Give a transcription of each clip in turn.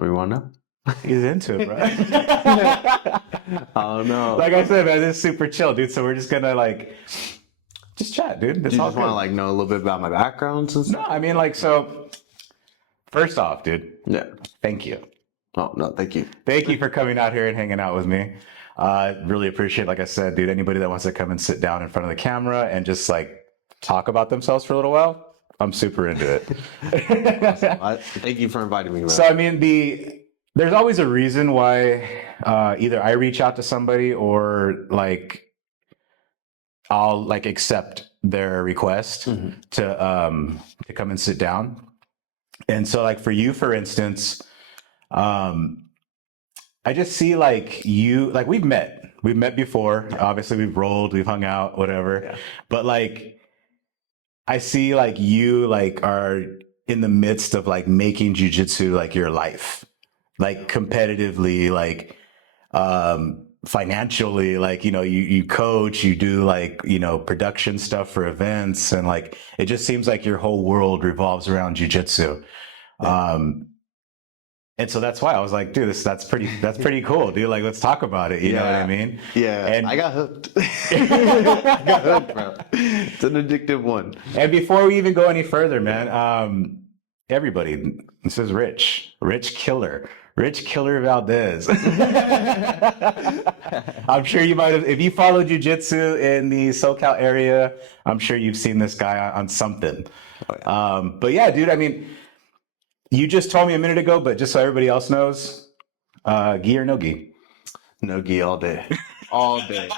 We want to know? He's into it, bro. Oh no! Like I said, man, this is super chill, dude. So we're just gonna like just chat, dude. Do you just want to like know a little bit about my backgrounds and stuff? No, I mean like so. First off, dude, Yeah. thank you. Oh no, thank you. Thank you for coming out here and hanging out with me. Really appreciate, like I said, dude, anybody that wants to come and sit down in front of the camera and just like talk about themselves for a little while, I'm super into it. Thank you for inviting me, man. So, I mean, there's always a reason why either I reach out to somebody or like I'll like accept their request to come and sit down. And so like for you, for instance, I just see like you, like we've met before. Obviously we've rolled, we've hung out, whatever. Yeah. But like, I see like you like are in the midst of like making jujitsu like your life, like competitively, like, financially, like, you know, you coach, you do like, you know, production stuff for events. And like, it just seems like your whole world revolves around jujitsu. And so that's why I was like, dude, that's pretty cool, dude. Like, let's talk about it. You know what I mean? Yeah. And I got hooked. I got hooked, bro. It's an addictive one. And before we even go any further, man, everybody, this is Rich Killer Valdez. I'm sure you might have, if you follow jiu-jitsu in the SoCal area, I'm sure you've seen this guy on something. Oh, yeah. But yeah, dude, I mean, you just told me a minute ago, but just so everybody else knows, gi or no gi? No gi all day. All day.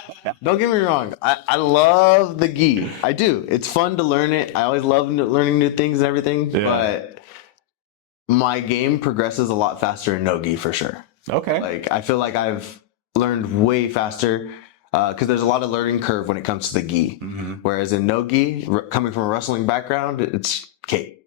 Don't get me wrong. I love the gi. I do. It's fun to learn it. I always love learning new things and everything. Yeah. But my game progresses a lot faster in no gi for sure. Okay. Like I feel like I've learned way faster because there's a lot of learning curve when it comes to the gi. Whereas in no gi, coming from a wrestling background, it's cake.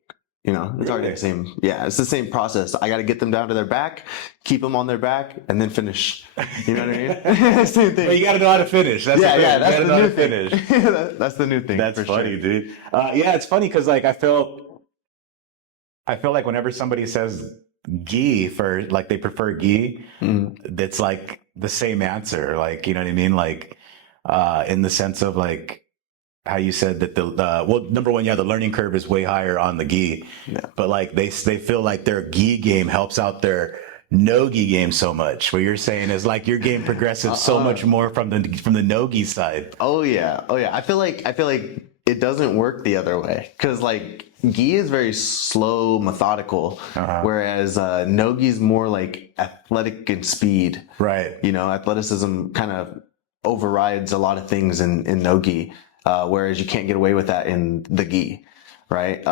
You know, it's already the same. Yeah, it's the same process. I got to get them down to their back, keep them on their back, and then finish. You know what I mean? Same thing. But you got to know how to finish. That's That's the new finish. thing. That's the new thing. That's for funny, sure. dude. Yeah, it's funny because like I feel like whenever somebody says gi for like they prefer gi, that's like the same answer. Like, you know what I mean? Like in the sense of like how you said that well, number one, yeah, the learning curve is way higher on the gi, but like they feel like their gi game helps out their no gi game so much. What you're saying is like your game progresses so much more from the no gi side. Oh yeah. I feel like it doesn't work the other way because like gi is very slow, methodical, whereas no gi is more like athletic and speed. Right. You know, athleticism kind of overrides a lot of things in no gi. Whereas you can't get away with that in the gi, right?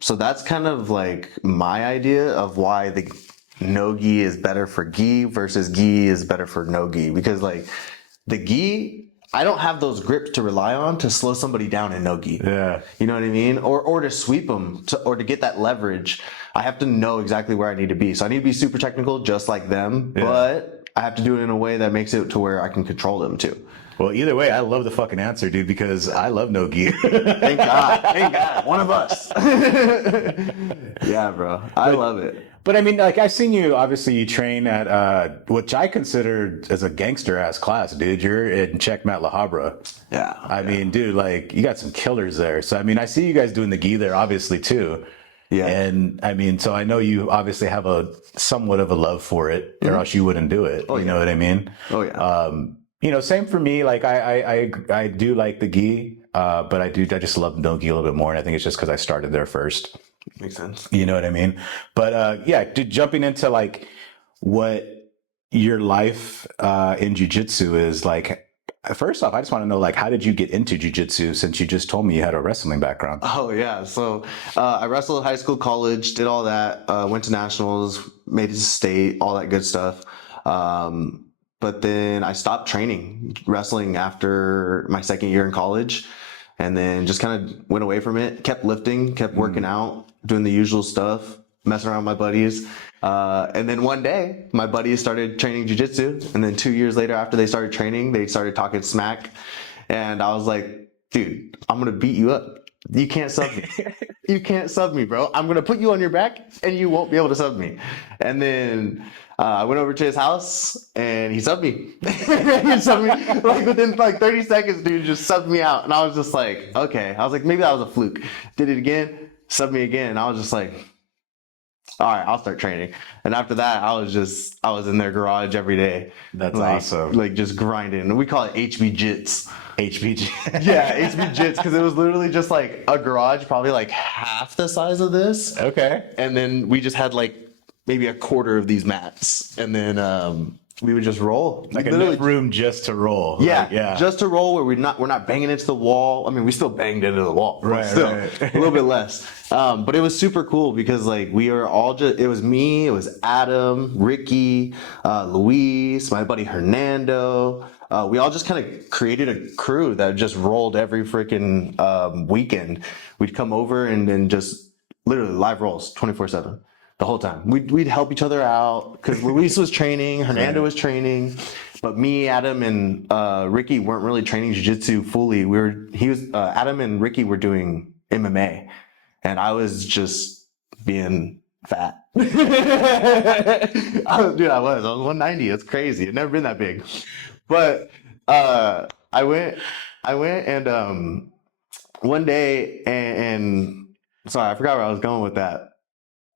So that's kind of like my idea of why the no gi is better for gi versus gi is better for no gi. Because like the gi, I don't have those grips to rely on to slow somebody down in no gi. Yeah. You know what I mean? Or to sweep them or to get that leverage. I have to know exactly where I need to be. So I need to be super technical just like them, but I have to do it in a way that makes it to where I can control them too. Well, either way, I love the fucking answer, dude, because I love no gi. Thank God. Thank God. One of us. Yeah, bro. I love it. But I mean, like I've seen you, obviously you train at, which I consider as a gangster ass class, dude. You're in Checkmat La Habra. Yeah. I mean, dude, like you got some killers there. So, I mean, I see you guys doing the gi there, obviously too. Yeah. And I mean, so I know you obviously have a somewhat of a love for it or else you wouldn't do it. You know what I mean? Oh yeah. You know, same for me. Like I do like the gi, but I just love no gi a little bit more. And I think it's just because I started there first. Makes sense. You know what I mean? But yeah, jumping into like what your life in jiu-jitsu is like. First off, I just want to know, like, how did you get into jiu-jitsu since you just told me you had a wrestling background? Oh, yeah. So I wrestled high school, college, did all that, went to nationals, made it to state, all that good stuff. But then I stopped training wrestling after my second year in college and then just kind of went away from it, kept lifting, kept working out, doing the usual stuff, messing around with my buddies. And then one day my buddies started training jiu-jitsu. And then 2 years later after they started training, they started talking smack. And I was like, dude, I'm going to beat you up. You can't sub me. You can't sub me, bro. I'm gonna put you on your back, and you won't be able to sub me. And then I went over to his house, and he subbed me. He subbed me like within like 30 seconds, dude. Just subbed me out, and I was just like, okay. I was like, maybe that was a fluke. Did it again, subbed me again, and I was just like, all right, I'll start training. And after that, I was in their garage every day. That's like, awesome. Like just grinding. We call it HB Jits. HBG. Yeah, HB Jits, because it was literally just like a garage, probably like half the size of this. Okay. And then we just had like maybe a quarter of these mats. And then we would just roll. Like literally enough room just to roll. yeah, Like, yeah. just to roll where we're not banging into the wall. I mean, we still banged into the wall, but Right, still right. a little bit less. But it was super cool because like we were all just, it was me, it was Adam, Ricky, Luis, my buddy Hernando. We all just kind of created a crew that just rolled every freaking weekend. We'd come over and then just literally live rolls 24/7. The whole time. We'd help each other out because Luis was training, Hernando was training, but me, Adam, and Ricky weren't really training jiu-jitsu fully. Adam and Ricky were doing MMA, and I was just being fat. Dude, I was 190. It's crazy. I've never been that big, but I went and one day and sorry, I forgot where I was going with that.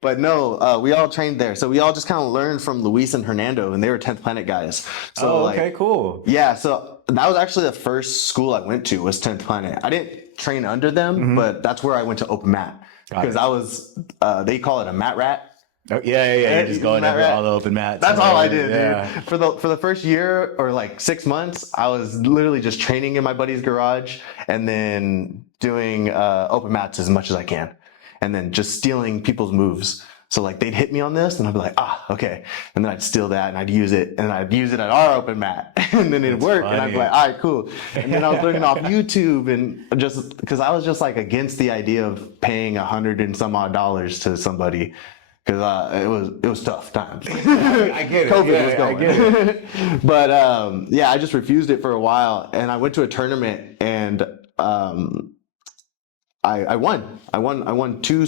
But no, we all trained there. So we all just kind of learned from Luis and Hernando, and they were 10th Planet guys. So okay, cool. yeah, so that was actually the first school I went to was 10th Planet. I didn't train under them, but that's where I went to open mat. Because I was, they call it a mat rat. Oh, yeah. You just going Mat over rat. all the open mats. That's all I did, Yeah. dude. For the first year or like 6 months, I was literally just training in my buddy's garage and then doing open mats as much as I can. And then just stealing people's moves. So like they'd hit me on this and I'd be like, okay. And then I'd steal that and I'd use it and I'd use it at our open mat. And then it'd work and I'd be like, all right, cool. And then I was learning off YouTube and just because I was just like against the idea of paying $100 and some odd to somebody. Because it was tough times. I get it. COVID was going. I get it. But yeah, I just refused it for a while, and I went to a tournament, and I won. I won two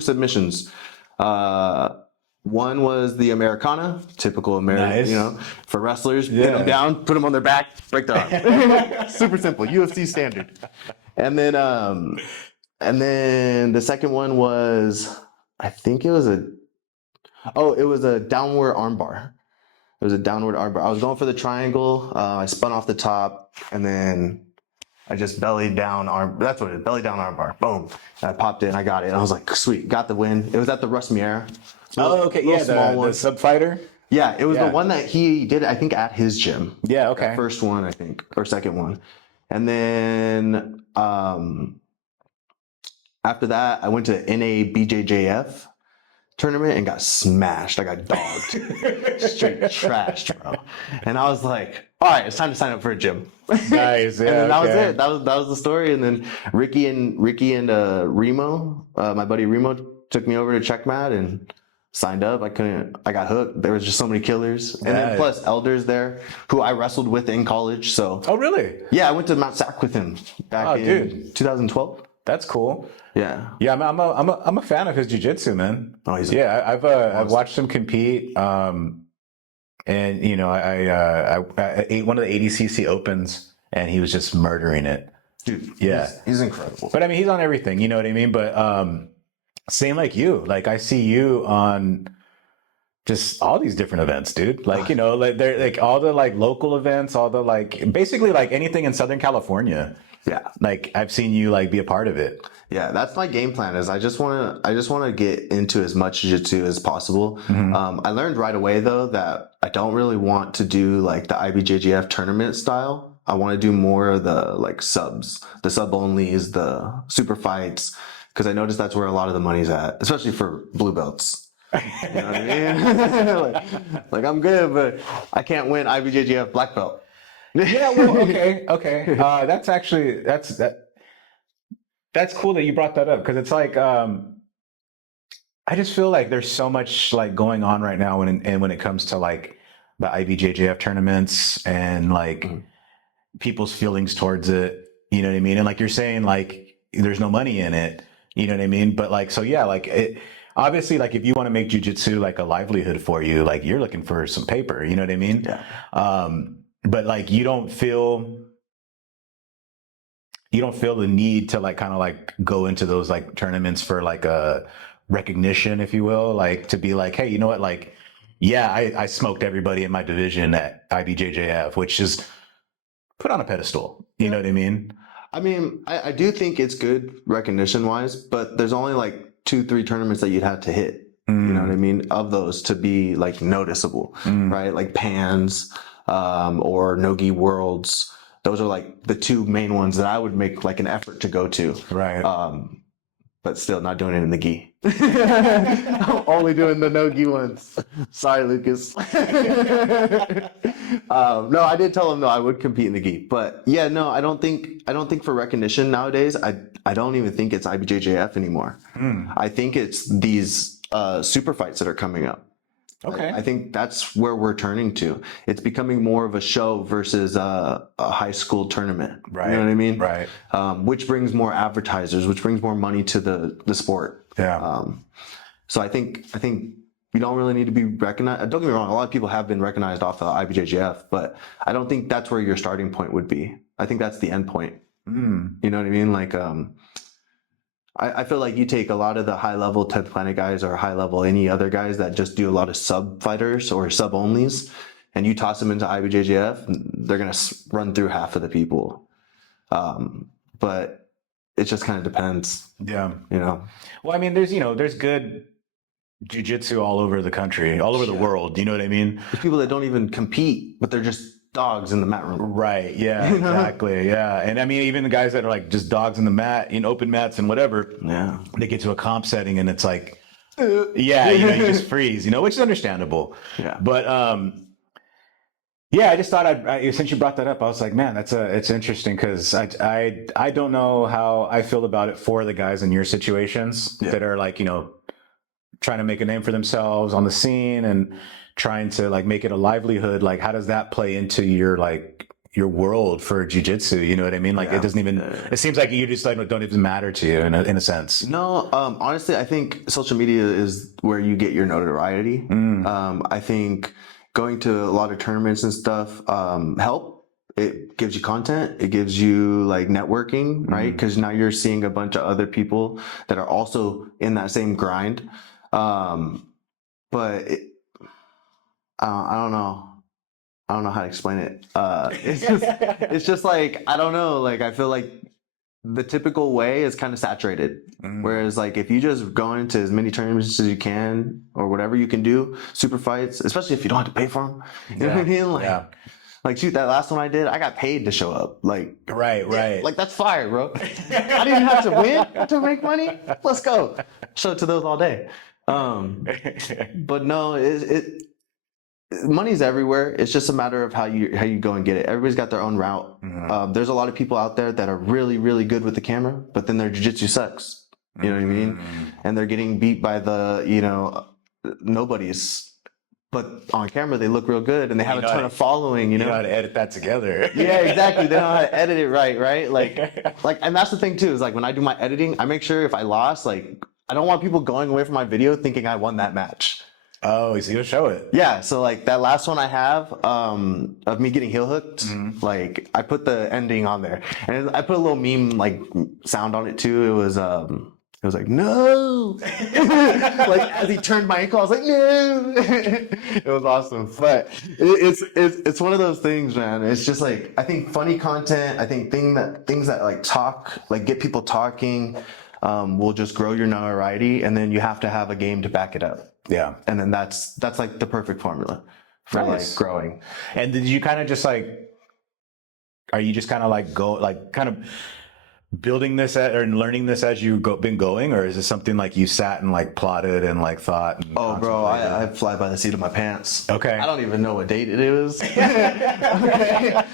submissions. One was the Americana, typical American, Nice. you know, for wrestlers. Pin them down, put them on their back, break their arm. Super simple, UFC standard. And then the second one was, I think it was a downward armbar. It was a downward armbar. I was going for the triangle. I spun off the top, and then I just belly down arm. That's what it is. Belly down armbar. Boom. And I popped it and I got it. And I was like, sweet, got the win. It was at the Russ Miera. Oh, okay. Yeah, the sub fighter. Yeah, it was the one that he did, I think, at his gym. Yeah, okay. That first one, I think, or second one. And then after that, I went to NABJJF tournament and got smashed. I got dogged. Straight trashed, bro. And I was like, all right, it's time to sign up for a gym. Nice. Yeah, And then that was okay. it. That was the story. And then Ricky and Remo, my buddy Remo, took me over to Checkmat and signed up. I got hooked. There was just so many killers. And then plus Elders there, who I wrestled with in college. So Oh, really? yeah, I went to Mount Sac with him back in 2012. That's cool. Yeah. Yeah, I'm a fan of his jiu-jitsu, man. Oh, he's I've watched him compete. And you know, I ate one of the ADCC Opens, and he was just murdering it. Dude, Yeah. he's incredible. But I mean, he's on everything. You know what I mean? But same like you. Like I see you on just all these different events, dude. Like, you know, like they're like all the like local events, all the like basically like anything in Southern California. Yeah. Like I've seen you like be a part of it. Yeah, that's my game plan. Is I just want to get into as much jiu-jitsu as possible. I learned right away though that I don't really want to do like the IBJJF tournament style. I want to do more of the like subs, the sub onlys, the super fights, because I noticed that's where a lot of the money's at, especially for blue belts. You know what I mean? like I'm good, but I can't win IBJJF black belt. Yeah, well, okay. That's cool that you brought that up because it's like I just feel like there's so much like going on right now when it comes to like the IBJJF tournaments and like people's feelings towards it. You know what I mean? And like you're saying, like there's no money in it. You know what I mean? But like, so yeah, like it, obviously, like if you want to make jujitsu like a livelihood for you, like you're looking for some paper, you know what I mean? Yeah. But like you don't feel the need to like kind of like go into those like tournaments for like a recognition, if you will, like to be like, hey, you know what, like, yeah, I smoked everybody in my division at IBJJF, which is put on a pedestal. You know what I mean? I mean, I do think it's good recognition wise, but there's only like 2-3 tournaments that you'd have to hit. You know what I mean? Of those to be like noticeable, right? Like Pans, or Nogi Worlds. Those are like the two main ones that I would make like an effort to go to. Right. But still not doing it in the gi. I'm only doing the no gi ones. Sorry, Lucas. No, I did tell him no, I would compete in the gi. But yeah, no, I don't think for recognition nowadays. I don't even think it's IBJJF anymore. I think it's these super fights that are coming up. Okay. I think that's where we're turning to. It's becoming more of a show versus a high school tournament. Right. You know what I mean? Right. Which brings more advertisers, which brings more money to the sport. Yeah. So I think you don't really need to be recognized. Don't get me wrong. A lot of people have been recognized off of IBJJF, but I don't think that's where your starting point would be. I think that's the end point. You know what I mean? Like, I feel like you take a lot of the high level 10th Planet guys or high level any other guys that just do a lot of sub fighters or sub onlys, and you toss them into IBJJF, they're going to run through half of the people. But it just kind of depends, Yeah. you know? Well, I mean, there's good jujitsu all over the country, all over the world. You know what I mean? There's people that don't even compete, but they're just dogs in the mat room. Right. Yeah, exactly. Yeah. And I mean, even the guys that are like just dogs in the mat, in open mats and whatever, Yeah. they get to a comp setting and it's like, yeah, you just freeze, which is understandable. Yeah. But, yeah, I just thought since you brought that up, I was like, man, it's interesting because I don't know how I feel about it for the guys in your situations that are like, trying to make a name for themselves on the scene and trying to like make it a livelihood. Like, how does that play into your world for jiu-jitsu? You know what I mean? Like, it doesn't even, it seems like you just like don't even matter to you in a sense. No, honestly, I think social media is where you get your notoriety. I think going to a lot of tournaments and stuff help. It gives you content. It gives you like networking, right? Because now you're seeing a bunch of other people that are also in that same grind. But I don't know. I don't know how to explain it. It's just like, I don't know. Like, I feel like the typical way is kind of saturated. Whereas like, if you just go into as many tournaments as you can or whatever you can do, super fights, especially if you don't have to pay for them, you know what I mean? Like, shoot, that last one I did, I got paid to show up. Like, right. Like, that's fire, bro. I didn't even have to win to make money. Let's go. Show it to those all day. But no, money's everywhere. It's just a matter of how you go and get it. Everybody's got their own route. There's a lot of people out there that are really, really good with the camera, but then their jiu-jitsu sucks. You know what I mean? And they're getting beat by the, nobodies. But on camera, they look real good and they have a ton of following, You know how to edit that together. Yeah, exactly. They know how to edit it right? Like, and that's the thing too, is like when I do my editing, I make sure if I lost, like, I don't want people going away from my video thinking I won that match. Oh, so you'll show it. Yeah, so like that last one I have of me getting heel hooked, like I put the ending on there, and I put a little meme like sound on it too. It was like no, like as he turned my ankle, I was like no. It was awesome, but it's one of those things, man. It's just like I think funny content. I think things that like talk, like get people talking, will just grow your notoriety, and then you have to have a game to back it up. Yeah. And then that's like the perfect formula for like growing. And did you kind of just like, are you just kind of like kind of building this or learning this as you been going, or is it something like you sat and like plotted and like thought? And oh, bro, I fly by the seat of my pants. Okay. I don't even know what date it is. Okay.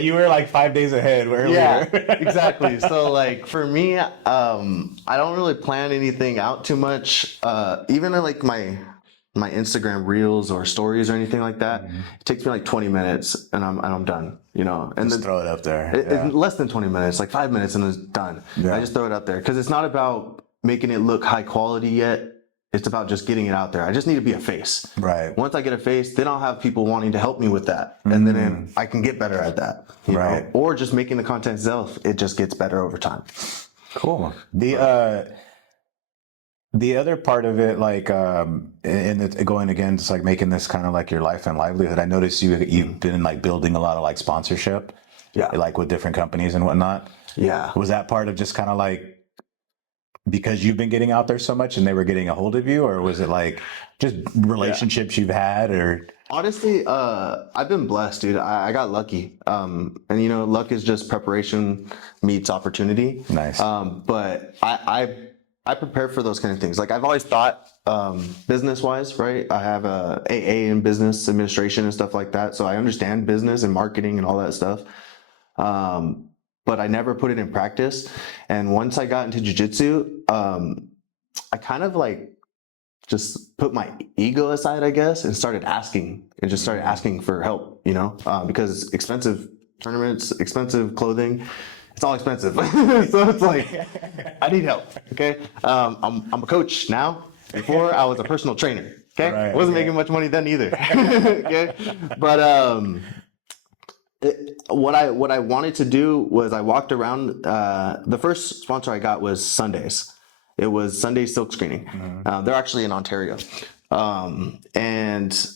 You were like 5 days ahead earlier. Yeah, exactly. So like for me, I don't really plan anything out too much. Even in like my my Instagram reels or stories or anything like that, it takes me like 20 minutes and I'm done, you know. And Just throw it up there. it's less than 20 minutes, like 5 minutes and it's done. Yeah. I just throw it up there because it's not about making it look high quality yet. It's about just getting it out there. I just need to be a face. Right. Once I get a face, then I'll have people wanting to help me with that. And then I can get better at that. You know? Or just making the content itself, it just gets better over time. Cool. The other part of it, like, going again, just like making this kind of like your life and livelihood. I noticed you've been like building a lot of like sponsorship, like with different companies and whatnot. Yeah. Was that part of just kind of like because you've been getting out there so much and they were getting a hold of you, or was it like just relationships you've had, or? Honestly, I've been blessed, dude. I got lucky. And you know, luck is just preparation meets opportunity. Nice. But I prepare for those kind of things. Like I've always thought, business wise, right? I have a AA in business administration and stuff like that. So I understand business and marketing and all that stuff. But I never put it in practice. And once I got into jiu-jitsu, I kind of like just put my ego aside, I guess, and started asking for help, you know, because expensive tournaments, expensive clothing, it's all expensive. So it's like, I need help. Okay. I'm a coach now. Before I was a personal trainer. Okay. Right, I wasn't making much money then either. Okay. But, what I wanted to do was I walked around, the first sponsor I got was Sundays. It was Sunday Silk Screening. They're actually in Ontario. And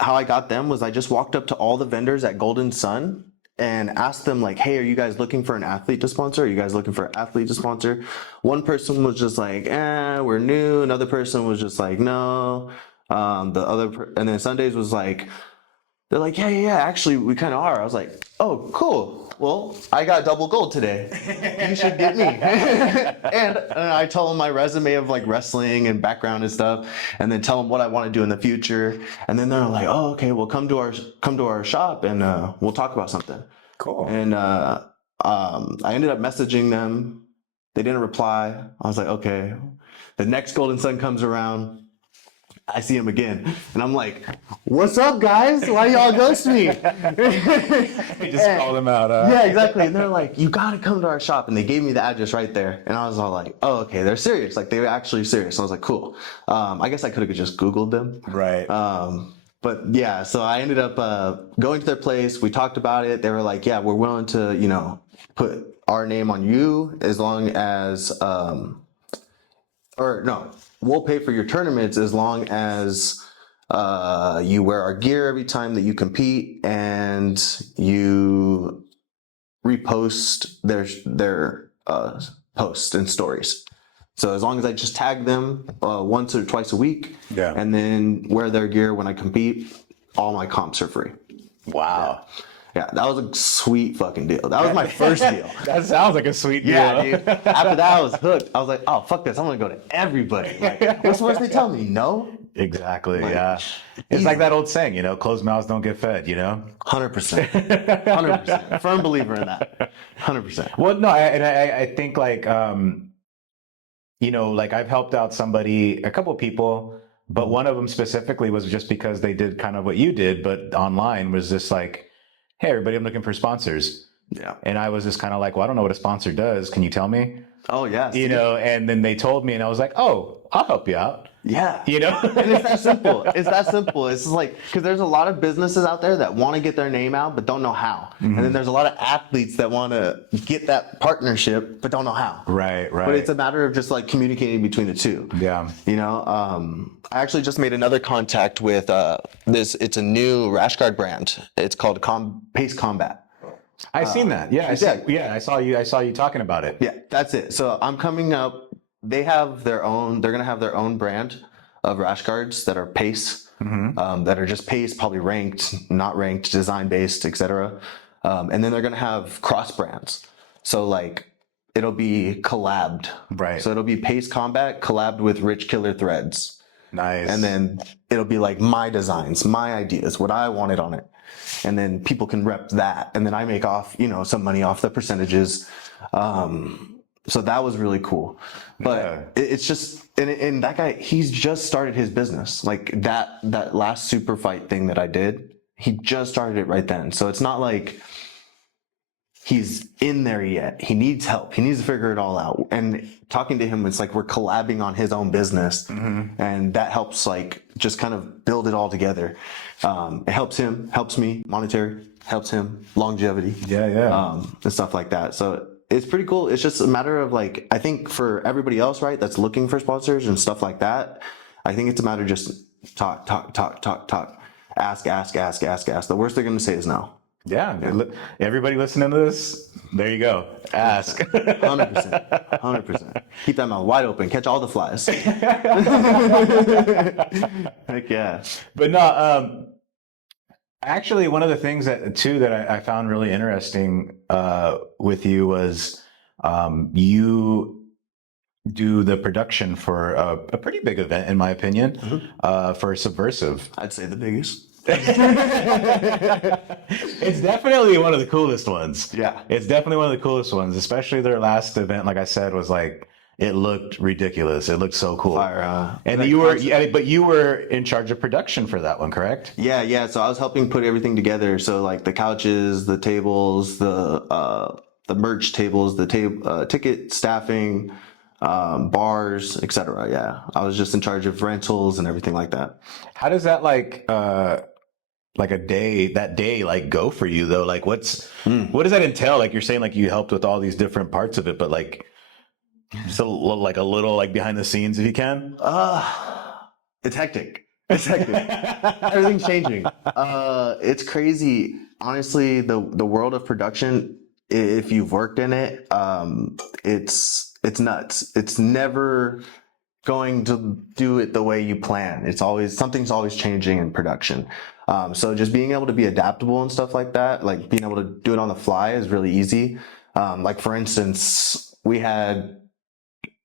how I got them was I just walked up to all the vendors at Golden Sun and asked them like, hey, are you guys looking for an athlete to sponsor? Are you guys looking for an athlete to sponsor? One person was just like, we're new. Another person was just like, no. And then Sundays was like, they're like, yeah, actually, we kind of are. I was like, oh, cool. Well, I got double gold today. You should get me. and I tell them my resume of like wrestling and background and stuff, and then tell them what I want to do in the future. And then they're like, oh, okay, well, come to our shop and we'll talk about something. Cool. And I ended up messaging them. They didn't reply. I was like, okay. The next Golden Sun comes around. I see him again, and I'm like, "What's up, guys? Why y'all ghost me?" You just called them out. Yeah, exactly. And they're like, "You gotta come to our shop," and they gave me the address right there. And I was all like, "Oh, okay, they're serious. Like they were actually serious." I was like, "Cool." I guess I could have just Googled them. Right. But yeah, so I ended up going to their place. We talked about it. They were like, "Yeah, we're willing to, you know, put our name on you as long as, or no." We'll pay for your tournaments as long as you wear our gear every time that you compete and you repost their posts and stories. So as long as I just tag them once or twice a week, and then wear their gear when I compete, all my comps are free. Wow. Yeah, that was a sweet fucking deal. That was my first deal. That sounds like a sweet deal. Yeah, dude. After that, I was hooked. I was like, oh, fuck this. I'm going to go to everybody. Like, what's the worst they tell me? No? Exactly, like, yeah. It's like that old saying, you know, closed mouths don't get fed, you know? 100%. 100%. Firm believer in that. 100%. Well, no, I think like, you know, like I've helped out a couple of people, but one of them specifically was just because they did kind of what you did, but online was just like, hey, everybody, I'm looking for sponsors. Yeah. And I was just kind of like, well, I don't know what a sponsor does. Can you tell me? Oh, yeah. You know, and then they told me and I was like, oh, I'll help you out. Yeah. You know? And it's that simple. It's that simple. It's just like, because there's a lot of businesses out there that want to get their name out, but don't know how. And then there's a lot of athletes that want to get that partnership, but don't know how. Right. But it's a matter of just like communicating between the two. Yeah. You know, I actually just made another contact with it's a new rash guard brand. It's called Pace Combat. I seen that. Yeah. I saw you talking about it. Yeah, that's it. So I'm coming up. They're going to have their own brand of rash guards that are pace, that are just pace, probably ranked, not ranked, design based, etc. And then they're going to have cross brands. So like it'll be collabed. Right. So it'll be Pace Combat collabed with Rich Killer Threads. Nice. And then it'll be like my designs, my ideas, what I wanted on it. And then people can rep that. And then I make off, you know, some money off the percentages. So that was really cool. But it's just, and that guy, he's just started his business. Like that last super fight thing that I did, he just started it right then. So it's not like he's in there yet. He needs help. He needs to figure it all out. And talking to him, it's like we're collabing on his own business, and that helps like just kind of build it all together. It helps him, helps me, monetary, helps him, longevity, and stuff like that. So it's pretty cool. It's just a matter of like, I think for everybody else, right, that's looking for sponsors and stuff like that, I think it's a matter of just talk, ask. The worst they're going to say is no. Yeah. Everybody listening to this, there you go. Ask. 100%. Keep that mouth wide open. Catch all the flies. Heck yeah. But no, actually, one of the things that I found really interesting with you was you do the production for a pretty big event, in my opinion, for Subversive. I'd say the biggest. It's definitely one of the coolest ones. Yeah. It's definitely one of the coolest ones, especially their last event, like I said, was like, it looked ridiculous. It looked so cool. And you were in charge of production for that one, correct? Yeah. So I was helping put everything together. So like the couches, the tables, the merch tables, the ticket staffing, bars, etc. Yeah, I was just in charge of rentals and everything like that. How does that like a day like go for you though? Like what does that entail? Like you're saying like you helped with all these different parts of it, but like just a little like behind the scenes if you can. It's hectic. Everything's changing. It's crazy. Honestly, the world of production, if you've worked in it, it's nuts. It's never going to do it the way you plan. Something's always changing in production. So just being able to be adaptable and stuff like that, like being able to do it on the fly is really easy. Like for instance, we had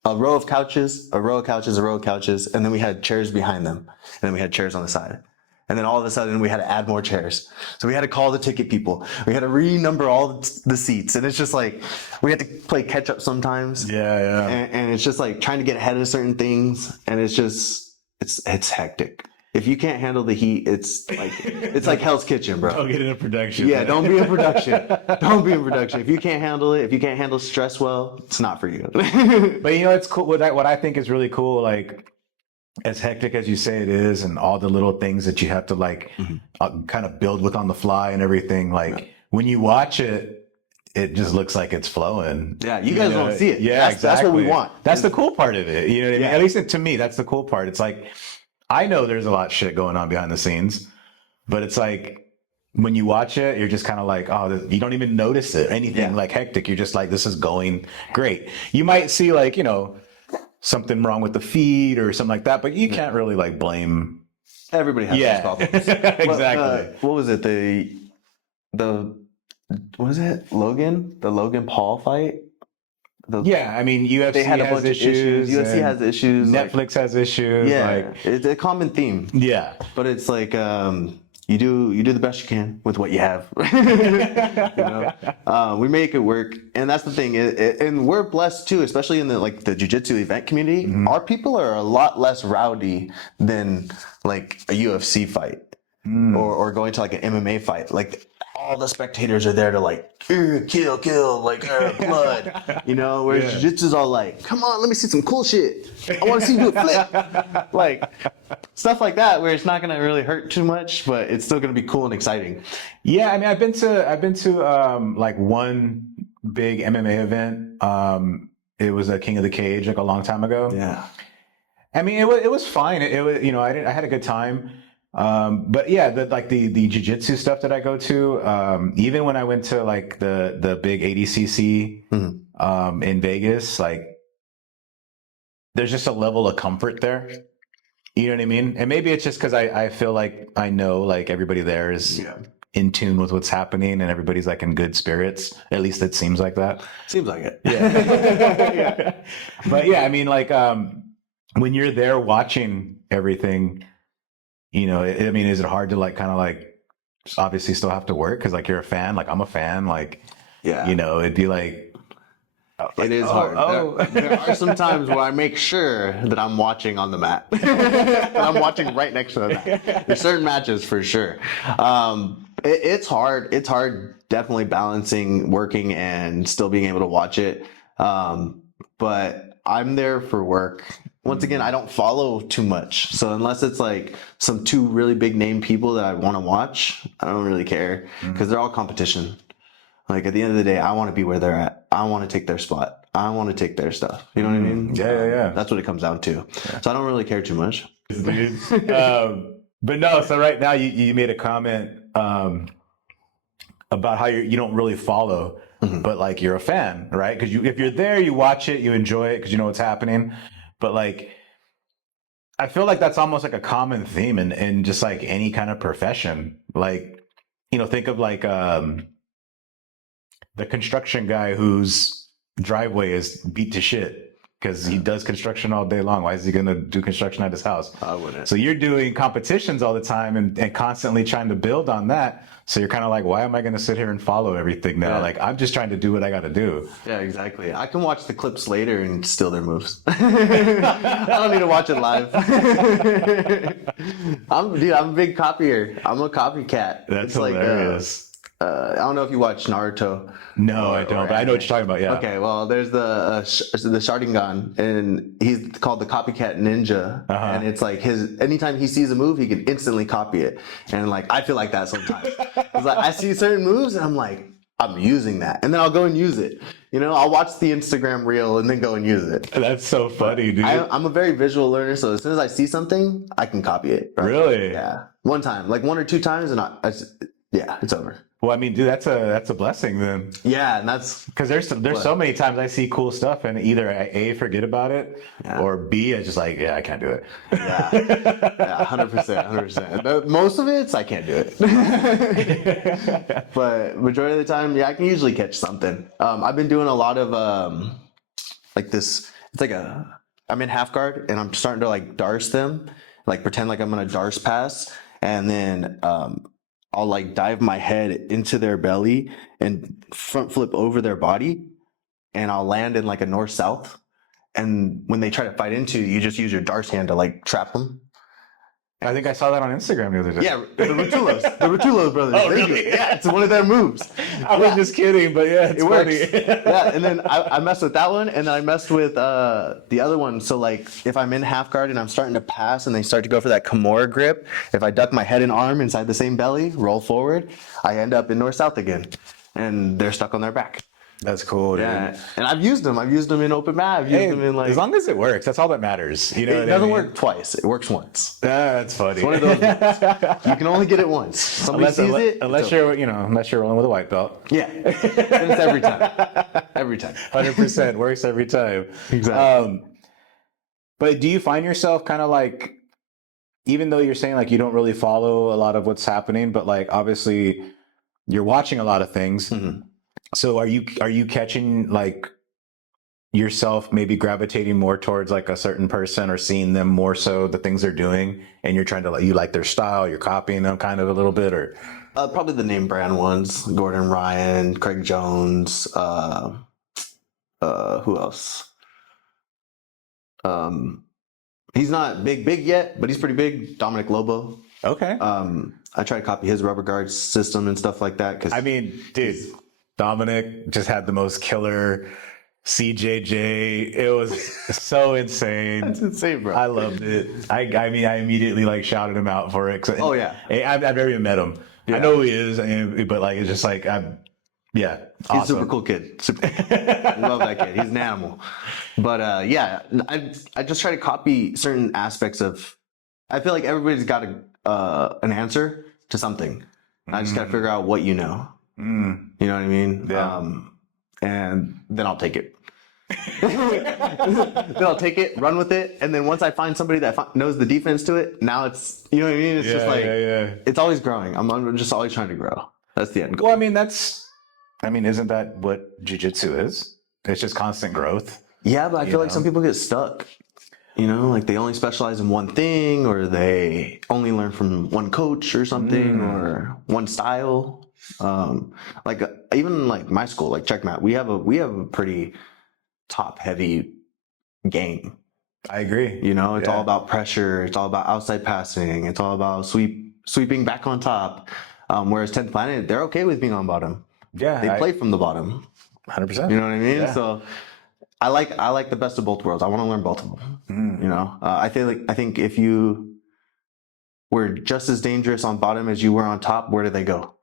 a row of couches, and then we had chairs behind them, and then we had chairs on the side. And then all of a sudden we had to add more chairs. So we had to call the ticket people. We had to renumber all the seats. And it's just like, we had to play catch up sometimes. Yeah. And it's just like trying to get ahead of certain things. And it's just, it's hectic. If you can't handle the heat, it's like Hell's Kitchen, bro. Don't get into production. Yeah, man. don't be in production. If you can't handle it, if you can't handle stress well, it's not for you. But you know, it's cool. What I think is really cool, like, as hectic as you say it is, and all the little things that you have to like kind of build with on the fly and everything, like when you watch it, it just looks like it's flowing. Yeah, you guys don't see it. Yeah, exactly. That's what we want. That's the cool part of it. You know what I mean? At least to me, that's the cool part. It's like, I know there's a lot of shit going on behind the scenes, but it's like, when you watch it, you're just kind of like, oh, you don't even notice it, anything like hectic. You're just like, this is going great. You might see like, you know, something wrong with the feed or something like that, but you can't really like blame. Everybody has those problems. Exactly. What was it? What was it? The Logan Paul fight? I mean, UFC they had a has bunch issues. Of issues. UFC has issues. Netflix has issues. Yeah, like, it's a common theme. Yeah. But it's like, you do the best you can with what you have. You know? We make it work, and that's the thing. And we're blessed too, especially in the jiu-jitsu event community. Our people are a lot less rowdy than like a UFC fight or going to like an MMA fight. Like all the spectators are there to like kill, like blood. You know, whereas jiu-jitsu's all like, come on, let me see some cool shit. I want to see you do a flip. Like stuff like that, where it's not going to really hurt too much, but it's still going to be cool and exciting. Yeah, I mean, I've been to like one big MMA event. It was a King of the Cage like a long time ago. Yeah. I mean, it was fine. It was, you know, I had a good time. But yeah, the jiu-jitsu stuff that I go to, even when I went to like the big ADCC in Vegas, like there's just a level of comfort there. You know what I mean? And maybe it's just because I feel like I know like everybody there is in tune with what's happening and everybody's like in good spirits. At least it seems like that. Seems like it. Yeah. But yeah, I mean, like when you're there watching everything, you know, I mean, is it hard to like kind of like obviously still have to work because like you're a fan, like I'm a fan, like you know, it'd be like It is hard. There are some times where I make sure that I'm watching on the mat. That I'm watching right next to the mat. There's certain matches for sure. It's hard. It's hard definitely balancing working and still being able to watch it. But I'm there for work. Once again, I don't follow too much. So unless it's like some two really big name people that I want to watch, I don't really care because they're all competition. Like at the end of the day, I want to be where they're at. I want to take their spot. I want to take their stuff. You know what I mean? Yeah. That's what it comes down to. Yeah. So I don't really care too much. Dude. But no, so right now you made a comment about how you don't really follow, but like you're a fan, right? Because if you're there, you watch it, you enjoy it because you know what's happening. But like, I feel like that's almost like a common theme in just like any kind of profession. Like, think of like the construction guy whose driveway is beat to shit because he does construction all day long. Why is he going to do construction at his house? I wouldn't. So you're doing competitions all the time and constantly trying to build on that. So you're kind of like, why am I going to sit here and follow everything now? Yeah. Like, I'm just trying to do what I got to do. Yeah, exactly. I can watch the clips later and steal their moves. I don't need to watch it live. I'm a big copier. I'm a copycat. That's hilarious. I don't know if you watch Naruto. No, I don't, but I know what you're talking about. Yeah. Okay, well, there's the Sharingan, and he's called the Copycat Ninja, and it's like anytime he sees a move, he can instantly copy it, and like I feel like that sometimes. It's like I see certain moves, and I'm like, I'm using that, and then I'll go and use it. I'll watch the Instagram reel and then go and use it. That's so funny, dude. I'm a very visual learner, so as soon as I see something, I can copy it. Right? Really? Yeah. One time, like 1 or 2 times, and it's over. Well, I mean, dude, that's a blessing then. Yeah, and that's because there's so many times I see cool stuff and either I forget about it or B, I just like, I can't do it. Yeah, 100%. Most of it, I can't do it. But majority of the time, I can usually catch something. I've been doing a lot of like this. It's like I'm in half guard and I'm starting to like darce them, like pretend like I'm gonna darce pass, and then I'll like dive my head into their belly and front flip over their body, and I'll land in like a north-south. And when they try to fight into you, just use your darce hand to like trap them. I think I saw that on Instagram the other day. Yeah, the Rutulos brothers. Oh, really? Yeah, it's one of their moves. I was just kidding, but yeah, it works. Yeah, and then I messed with that one, and then I messed with the other one. So like, if I'm in half guard and I'm starting to pass, and they start to go for that Kimura grip, if I duck my head and arm inside the same belly, roll forward, I end up in north-south again, and they're stuck on their back. That's cool, dude. Yeah, and I've used them. I've used them in open mat. I've used them in like. As long as it works, that's all that matters. It doesn't work twice. It works once. That's funny. It's one of those. You can only get it once. Somebody sees it. Unless you're rolling with a white belt. Yeah, and it's every time. Every time. 100% works every time. Exactly. But do you find yourself kind of like, even though you're saying like you don't really follow a lot of what's happening, but like obviously you're watching a lot of things. Mm-hmm. So are you catching like yourself maybe gravitating more towards like a certain person or seeing them more so the things they're doing, and you're trying to you like their style, you're copying them kind of a little bit, or probably the name brand ones: Gordon Ryan, Craig Jones, who else? He's not big yet, but he's pretty big. Dominic Lobo. Okay. I try to copy his rubber guard system and stuff like that. Cause I mean, dude, Dominic just had the most killer CJJ. It was so insane. That's insane, bro. I loved it. I mean, I immediately like shouted him out for it. Oh yeah. I've never even met him. Yeah. I know who he is, but like, it's just like, he's a super cool kid. Love that kid. He's an animal. But I just try to copy certain aspects of. I feel like everybody's got an answer to something. I just got to figure out what you know. You know what I mean? Yeah. And then I'll take it. Then I'll take it, run with it, and then once I find somebody that knows the defense to it, now it's, you know what I mean? It's just like, it's always growing. I'm just always trying to grow. That's the end goal. Well, I mean, isn't that what jiu-jitsu is? It's just constant growth. Yeah, but I feel like some people get stuck. Like they only specialize in one thing, or they only learn from one coach or something, or one style. Like even like my school, like Checkmat, we have a pretty top heavy game. I agree. You know, it's Yeah. all about pressure. It's all about outside passing. It's all about sweeping back on top. Whereas 10th Planet, they're okay with being on bottom. Yeah. They play from the bottom. 100%. You know what I mean? Yeah. So I like the best of both worlds. I want to learn both of them. You know, I think if you were just as dangerous on bottom as you were on top, where do they go?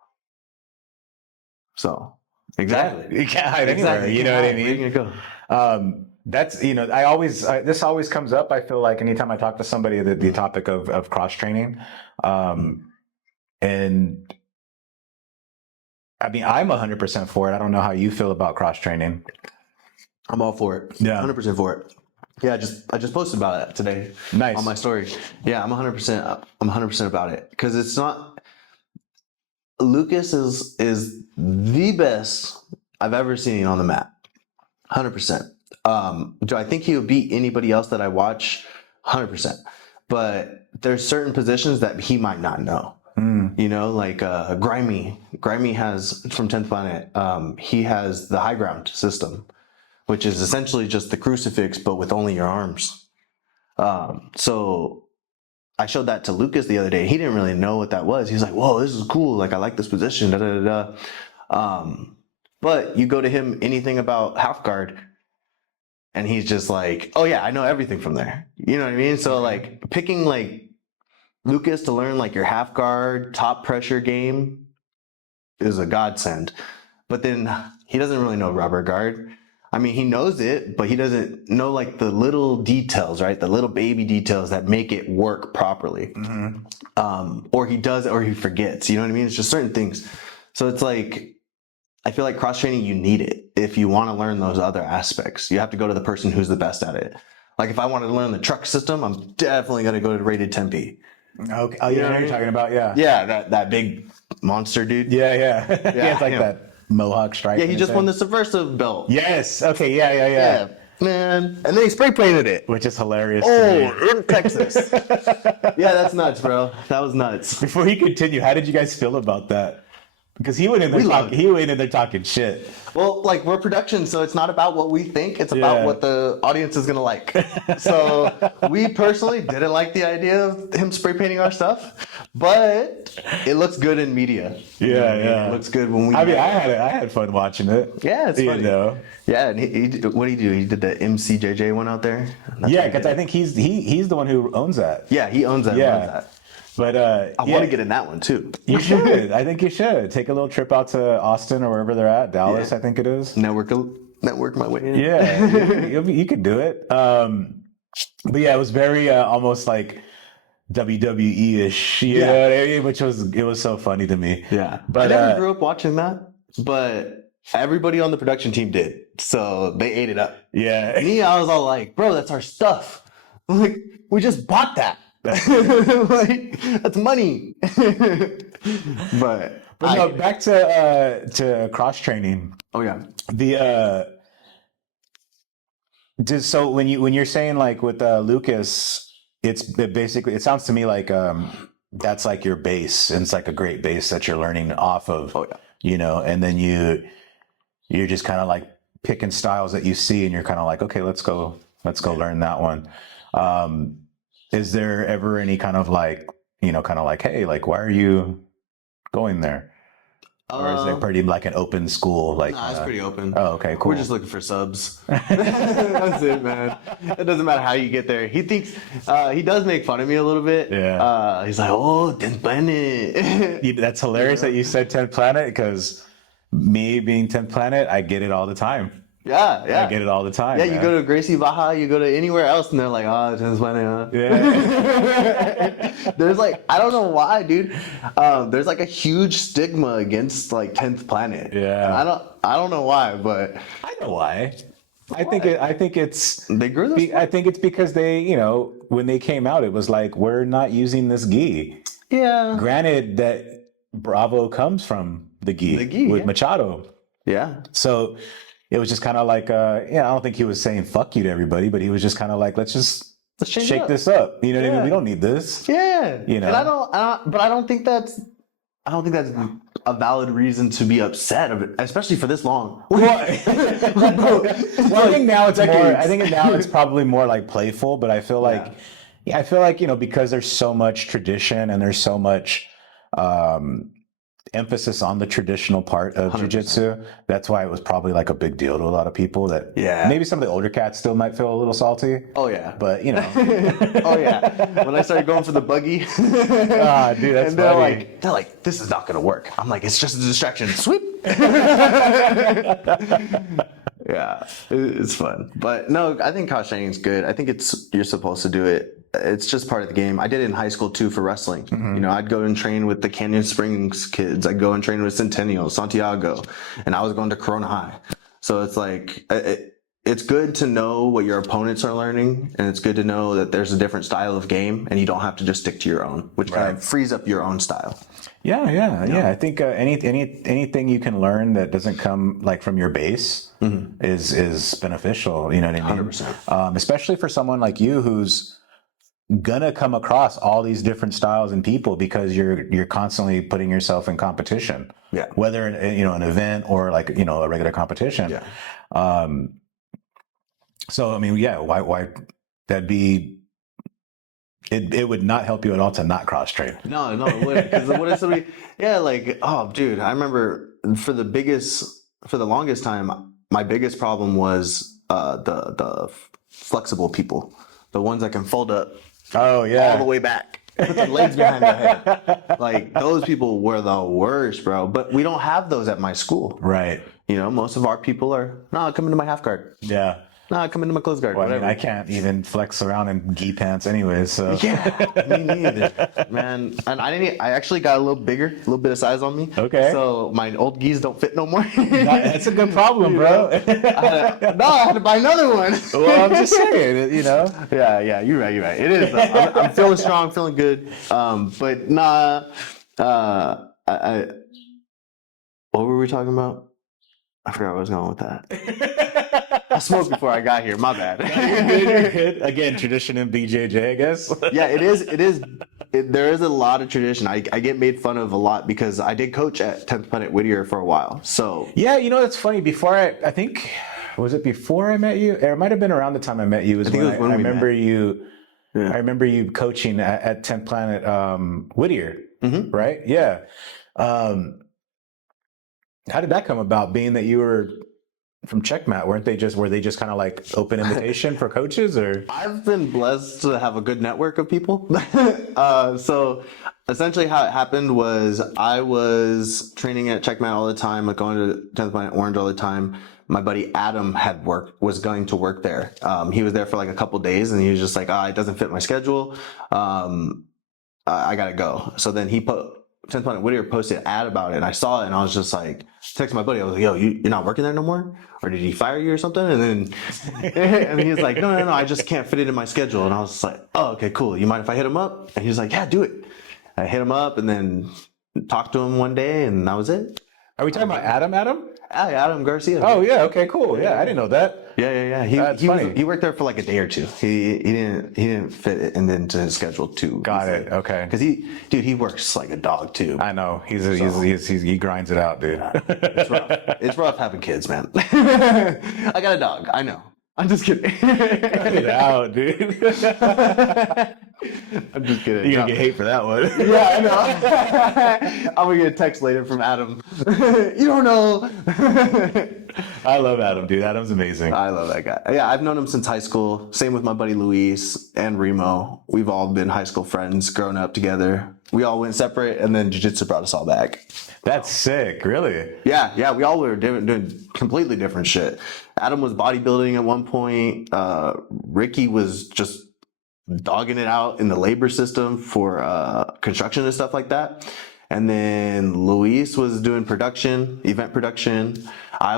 So exactly, You can't hide anywhere. exactly. You know what I Where are you mean? gonna go? That's, you know, this always comes up. I feel like anytime I talk to somebody, the topic of cross training. And I mean, I'm 100% for it. I don't know how you feel about cross training. I'm all for it. Yeah. 100% for it. Yeah, I just posted about it today. Nice. On my story. Yeah, I'm 100%. I'm 100% about it because it's not. Lucas is the best I've ever seen on the mat. 100%. Do I think he would beat anybody else that I watch? 100%. But there's certain positions that he might not know. You know, like Grimy. Grimy has from 10th Planet. He has the high ground system, which is essentially just the crucifix, but with only your arms. So I showed that to Lucas the other day. He didn't really know what that was. He's like, "Whoa, this is cool. Like, I like this position." Da, da, da, da. But you go to him anything about half guard, and he's just like, "Oh yeah, I know everything from there." You know what I mean? So like picking like Lucas to learn like your half guard, top pressure game is a godsend. But then he doesn't really know rubber guard. I mean, he knows it, but he doesn't know like the little details, right? The little baby details that make it work properly. Or he does, or he forgets. You know what I mean? It's just certain things. So it's like, I feel like cross training, you need it if you want to learn those other aspects. You have to go to the person who's the best at it. Like if I wanted to learn the truck system, I'm definitely going to go to rated Tempe. Okay. Oh, yeah, you're talking about, yeah. Yeah, that big monster dude. Yeah. He has like him. that mohawk stripe. Yeah, he just won the subversive belt. Yes. Okay. Yeah. Yeah, man. And then he spray painted it. Which is hilarious. To me. In Texas. Yeah, that's nuts, bro. That was nuts. Before you continue, how did you guys feel about that? Because he went in there talking shit. Well, like we're production, so it's not about what we think; it's about what the audience is gonna like. So we personally didn't like the idea of him spray painting our stuff, but it looks good in media. Yeah. It looks good when we. I mean, I had fun watching it. Yeah, it's funny. You know? Yeah, and what did he do? He did the MCJJ one out there. Yeah, because I think he's the one who owns that. Yeah, he owns that. Yeah. Owns that. But I want to get in that one too. You should. I think you should take a little trip out to Austin or wherever they're at. Dallas, I think it is. Network my way in. Yeah, you could do it. But yeah, it was very almost like WWE-ish. You know what I mean? Which was so funny to me. Yeah, but I never grew up watching that, but everybody on the production team did, so they ate it up. Yeah, me, I was all like, "Bro, that's our stuff. Like, we just bought that." Like, that's money. but no, back to cross training. Oh yeah. So when you're saying like with Lucas, it sounds to me like that's like your base, and it's like a great base that you're learning off of. Oh yeah. You know, and then you're just kind of like picking styles that you see, and you're kind of like, okay, let's go learn that one. Is there ever any kind of like, you know, kind of like, hey, like, why are you going there? Or is there pretty like an open school? Like, nah, it's pretty open. Oh, okay, cool. We're just looking for subs. That's it, man. It doesn't matter how you get there. He thinks he does make fun of me a little bit. Yeah. He's like, "Oh, 10th Planet." That's hilarious that you said 10th Planet, because me being 10th Planet, I get it all the time. Yeah. I get it all the time. Yeah, man. You go to Gracie Baja, you go to anywhere else, and they're like, "Oh, 10th Planet." Huh? Yeah. There's like, I don't know why, dude. There's like a huge stigma against like 10th Planet. Yeah. I don't know why, but I know why. I think it's they grew this. I think it's because they, you know, when they came out, it was like, we're not using this gi. Yeah. Granted that Bravo comes from the gi with Machado. Yeah. So it was just kind of like, I don't think he was saying fuck you to everybody, but he was just kind of like, let's shake this up. You know what I mean? We don't need this. Yeah. You know, and I don't, but I don't think that's I don't think that's a valid reason to be upset of it, especially for this long. Well, I think now it's more. I think now it's probably more like playful. But I feel like, I feel like because there's so much tradition and there's so much emphasis on the traditional part of 100%. jiu-jitsu. That's why it was probably like a big deal to a lot of people. That Yeah. maybe some of the older cats still might feel a little salty. Oh yeah. But Oh yeah. When I started going for the buggy, dude, that's and funny. they're like, this is not gonna work. I'm like, it's just a distraction. Sweep. Yeah, it's fun. But no, I think cross training is good. I think you're supposed to do it. It's just part of the game. I did it in high school too for wrestling. You know, I'd go and train with the Canyon Springs kids. I'd go and train with Centennial, Santiago, and I was going to Corona High. So it's like, it's good to know what your opponents are learning, and it's good to know that there's a different style of game, and you don't have to just stick to your own, which kind of frees up your own style. Yeah. I think anything you can learn that doesn't come like from your base is beneficial. You know what I mean? 100%. Especially for someone like you who's gonna come across all these different styles and people because you're constantly putting yourself in competition. Yeah. Whether an event or like a regular competition. Yeah. So I mean, why that'd be. It would not help you at all to not cross train. No, it wouldn't. Because what if somebody, like, oh, dude, I remember for the longest time, my biggest problem was the flexible people, the ones that can fold up. Oh yeah, all the way back, put their legs behind their head. Like those people were the worst, bro. But we don't have those at my school, right? Most of our people are come into my half guard. Yeah. No, come into my closed guard. Well, whatever. I mean, I can't even flex around in gi pants anyways. So yeah, me neither, man. And I actually got a little bigger, a little bit of size on me. Okay. So my old gis don't fit no more. That's a good problem, bro. I had to buy another one. Well, I'm just saying, Yeah, you're right. It is. I'm feeling strong, feeling good. But nah. What were we talking about? I forgot where I was going with that. I smoked before I got here. My bad. You're good. Again, tradition in BJJ, I guess. Yeah, it is. There is a lot of tradition. I get made fun of a lot because I did coach at 10th Planet Whittier for a while. So yeah, that's funny. Before I think, was it before I met you? It might have been around the time I met you. I remember you. Yeah. I remember you coaching at 10th Planet Whittier, right? Yeah. How did that come about? Being that you were from Checkmat, were they just kind of like open invitation for coaches, or? I've been blessed to have a good network of people. So essentially how it happened was I was training at Checkmat all the time, like going to 10th Planet Orange all the time. My buddy Adam was going to work there. He was there for like a couple days and he was just like, it doesn't fit my schedule. I gotta go. So then 10th Planet Whittier posted an ad about it and I saw it and I was just like, text my buddy. I was like, yo, you're not working there no more? Or did he fire you or something? And then he was like, no, I just can't fit it in my schedule. And I was just like, oh, okay, cool. You mind if I hit him up? And he was like, yeah, do it. I hit him up and then talked to him one day and that was it. Are we talking about Adam? Adam Garcia. Oh yeah, okay, cool. Yeah, I didn't know that. Yeah. He worked there for like a day or two. He didn't fit it into his schedule too. Got it. Okay. Because he works like a dog too. I know. He grinds it out, dude. It's rough. It's rough having kids, man. I got a dog. I know. I'm just kidding. Cut it out, dude. I'm just kidding. You're gonna get hate for that one. Yeah, I know. I'm gonna get a text later from Adam. You don't know. I love Adam, dude. Adam's amazing. I love that guy. Yeah, I've known him since high school. Same with my buddy Luis and Remo. We've all been high school friends, growing up together. We all went separate, and then jiu-jitsu brought us all back. That's sick, really. Yeah. We all were doing completely different shit. Adam was bodybuilding at one point. Ricky was just dogging it out in the labor system for construction and stuff like that. And then Luis was doing event production. I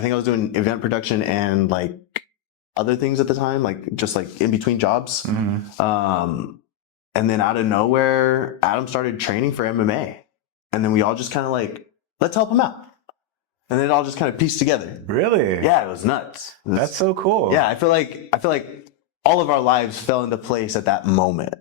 think I was doing event production and like other things at the time, like just like in between jobs. Mm-hmm. And then out of nowhere, Adam started training for MMA. And then we all just kind of like, let's help him out. And then it all just kind of pieced together. Really? Yeah, it was nuts. That's so cool. Yeah, I feel like all of our lives fell into place at that moment.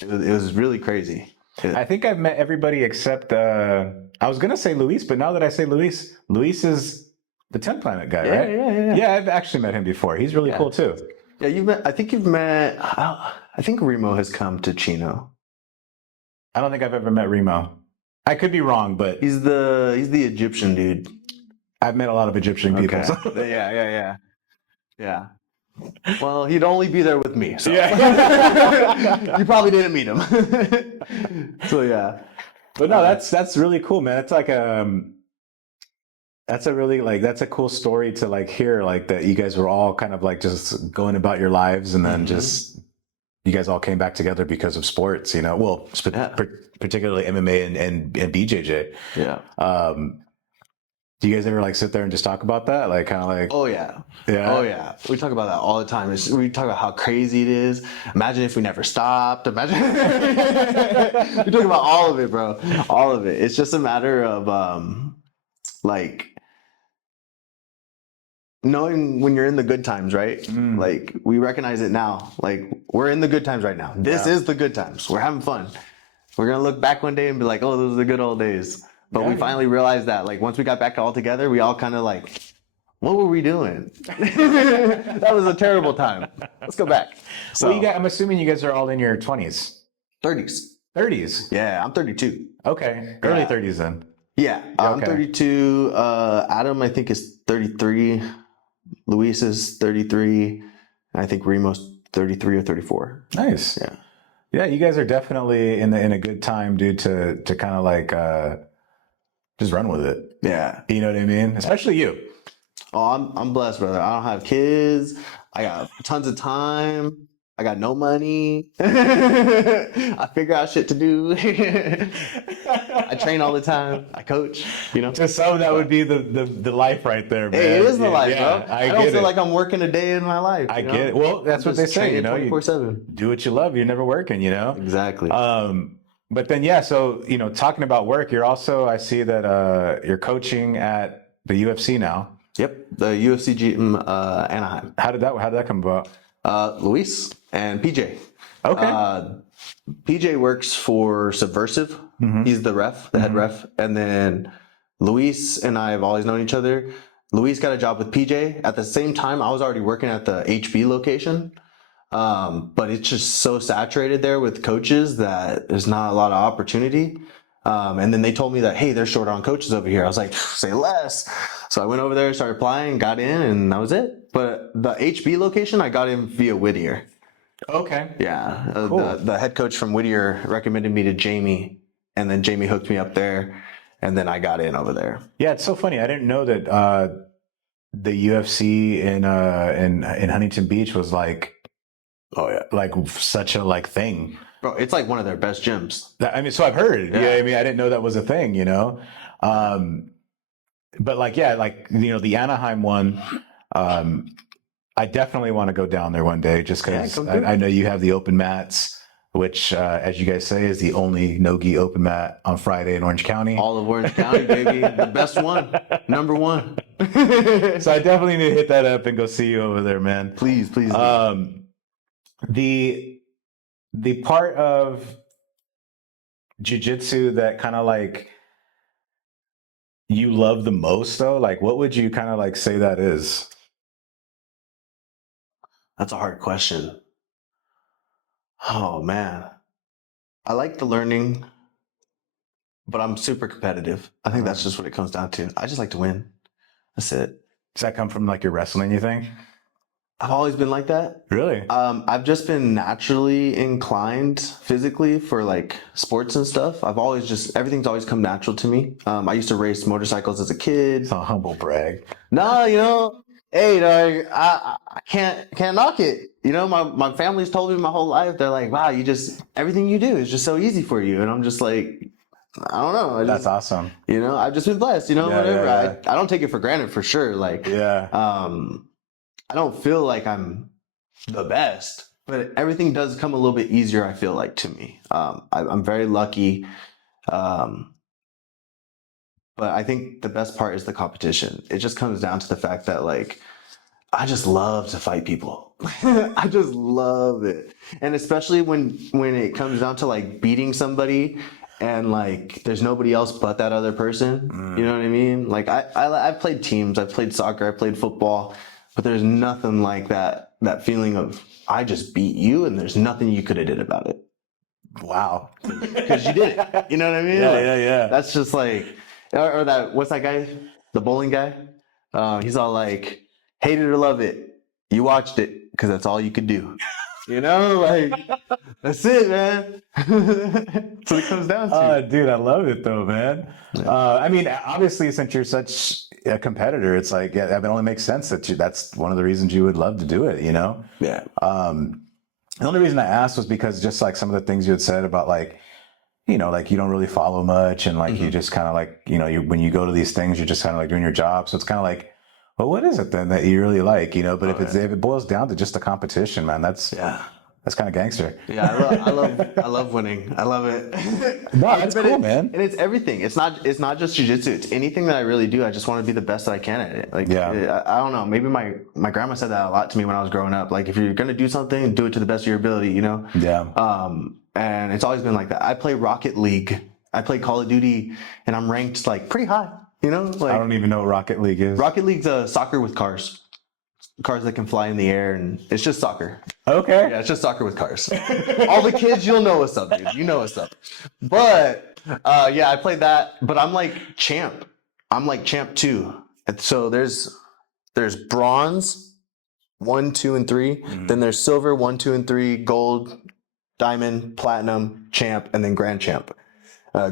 It was really crazy. I think I've met everybody except I was gonna say Luis, but now that I say Luis, Luis is the 10 Planet guy, Yeah, right? yeah. Yeah, I've actually met him before. He's really cool too. Yeah, you've met. I think you've met. I think Remo has come to Chino. I don't think I've ever met Remo. I could be wrong, but He's the Egyptian dude. I've met a lot of Egyptian people. Okay. So. Yeah. Well, he'd only be there with me, so Yeah. you probably didn't meet him. So yeah. But no, that's really cool, man. It's like that's a really that's a cool story to like hear, like that you guys were all kind of like just going about your lives, and then just you guys all came back together because of sports, you know. Well, particularly MMA and BJJ. Yeah. Do you guys ever like sit there and just talk about that, like kind of like? Oh yeah. Yeah. Oh yeah. We talk about that all the time. We talk about how crazy it is. Imagine if we never stopped. Imagine we talk about all of it, bro. All of it. It's just a matter of like knowing when you're in the good times, right? Like we recognize it now. Like we're in the good times right now. This is the good times. We're having fun. We're gonna look back one day and be like, oh, those are the good old days. But we finally realized that, like, once we got back all together, we all kind of like, what were we doing? That was a terrible time. Let's go back. So, Well, I'm assuming you guys are all in your 20s, 30s. 30s. Yeah, I'm 32. Okay, early 30s then. Yeah, I'm 32. Adam, I think, is 33. Luis is 33. And I think Remo's 33 or 34. Nice. Yeah. Yeah, you guys are definitely in a good time, dude, to kind of like just run with it. Yeah. You know what I mean? Especially you. Oh, I'm blessed, brother. I don't have kids. I got tons of time. I got no money. I figure out shit to do. I train all the time. I coach, you know. To some, that would be the life right there, man. Hey, it is the life, yeah, bro. I don't feel like I'm working a day in my life. I get it. Well, that's what they say, you know. 24/7. Do what you love. You're never working, you know. Exactly. But then, yeah. So, you know, talking about work, you're also, I see that you're coaching at the UFC now. Yep, the UFC gym, Anaheim. How did that come about? Luis and PJ. Okay. PJ works for Subversive. He's the ref, the head ref. And then Luis and I have always known each other. Luis got a job with PJ. At the same time, I was already working at the HB location. But it's just so saturated there with coaches that there's not a lot of opportunity. And then they told me that, hey, they're short on coaches over here. I was like, say less. So I went over there, started applying, got in, and that was it. But the HB location, I got in via Whittier. Okay. Yeah. Cool. The head coach from Whittier recommended me to Jamie, and then Jamie hooked me up there, and then I got in over there. Yeah, it's so funny. I didn't know that the UFC in Huntington Beach was like, like such a like thing. Bro, it's like one of their best gyms. I mean, so I've heard. Yeah, I mean, I didn't know that was a thing, you know. But like, yeah, like, you know, the Anaheim one, I definitely want to go down there one day just because I know you have the open mats, which, as you guys say, is the only no-gi open mat on Friday in Orange County. All of Orange County, baby. The best one. Number one. So I definitely need to hit that up and go see you over there, man. Please. The part of jiu-jitsu that kind of like you love the most, though, like what would you kind of like say that is? That's a hard question. Oh man, I like the learning, but I'm super competitive. I think that's just what it comes down to. I just like to win. That's it. Does that come from like your wrestling, you think? I've always been like that. Really? I've just been naturally inclined physically for like sports and stuff. Everything's always come natural to me. I used to race motorcycles as a kid. It's a humble brag. No, you know, hey, dog, I can't knock it. You know, my family's told me my whole life, they're like, wow, everything you do is just so easy for you. And I'm just like, I don't know. That's awesome. You know, I've just been blessed, you know, whatever. Yeah. I don't take it for granted for sure. Like, I don't feel like I'm the best, but everything does come a little bit easier, I feel like, to me. I'm very lucky. But I think the best part is the competition. It just comes down to the fact that, like, I just love to fight people. I just love it. And especially when it comes down to like beating somebody and like there's nobody else but that other person. You know what I mean? Like I've played teams, I've played soccer, I've played football, but there's nothing like that feeling of I just beat you and there's nothing you could have did about it. Wow. Because you did it. You know what I mean? Yeah, Like, yeah. That's just like, or that, what's that guy? The bowling guy? He's all like, hate it or love it. You watched it because that's all you could do. You know, like, that's it, man. That's what it comes down to. Dude, I love it though, man. I mean, obviously, since you're such a competitor, it's like, yeah, it only makes sense that's one of the reasons you would love to do it, you know? Yeah. The only reason I asked was because just like some of the things you had said about like, you know, like you don't really follow much and like you just kind of like, you know, when you go to these things, you're just kind of like doing your job. So it's kind of like, well, what is it then that you really like, you know? But if it boils down to just a competition, man, that's kind of gangster. Yeah, I love winning. I love it. No, that's cool, man. And it's everything. It's not just jiu-jitsu. It's anything that I really do. I just want to be the best that I can at it. Like, I don't know. Maybe my grandma said that a lot to me when I was growing up. Like, if you're gonna do something, do it to the best of your ability. You know. Yeah. And it's always been like that. I play Rocket League. I play Call of Duty, and I'm ranked like pretty high. You know, like I don't even know what Rocket League is. Rocket League's soccer with cars. Cars that can fly in the air, and it's just soccer. Okay. Yeah, it's just soccer with cars. All the kids, you'll know what's up, dude. You know what's up. But yeah, I played that. But I'm like champ. I'm like champ 2. And so there's bronze 1, 2, and 3. Then there's silver 1, 2, and 3, gold, diamond, platinum, champ, and then grand champ.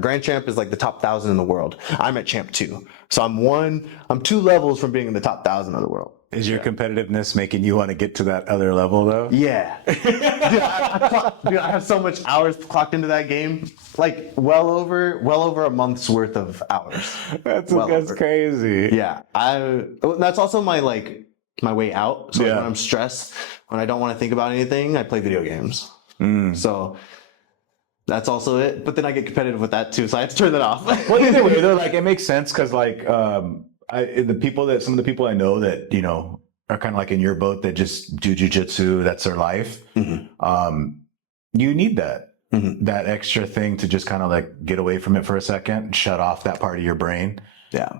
Grand champ is like the top 1,000 in the world. I'm at champ 2. So I'm 2 levels from being in the top 1,000 of the world. Is your competitiveness making you want to get to that other level though? Yeah. Dude, I have so much hours clocked into that game. Like well over a month's worth of hours. That's crazy. Yeah. That's also my way out. So when I'm stressed, when I don't want to think about anything, I play video games. So that's also it. But then I get competitive with that too, so I have to turn that off. Well, either way, though, like it makes sense because like some of the people I know that, you know, are kind of like in your boat that just do jujitsu, that's their life. You need that extra thing to just kind of like get away from it for a second and shut off that part of your brain. Yeah.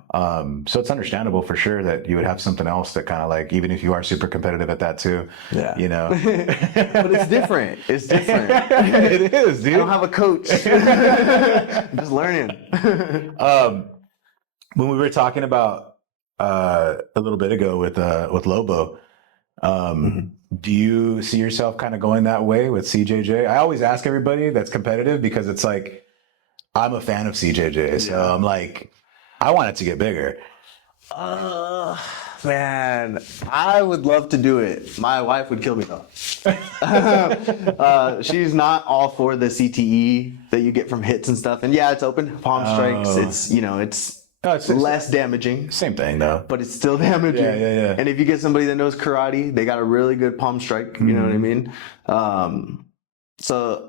So it's understandable for sure that you would have something else that kind of like, even if you are super competitive at that too, you know. But it's different. It's different. It is, dude. I don't have a coach. I'm just learning. When we were talking about a little bit ago with Lobo, do you see yourself kind of going that way with CJJ? I always ask everybody that's competitive because it's like, I'm a fan of CJJ. So I'm like, I want it to get bigger. Man, I would love to do it. My wife would kill me though. She's not all for the CTE that you get from hits and stuff. And yeah, it's open palm strikes. It's, you know, it's less damaging. Same thing though. But it's still damaging. Yeah. And if you get somebody that knows karate, they got a really good palm strike. You know what I mean? So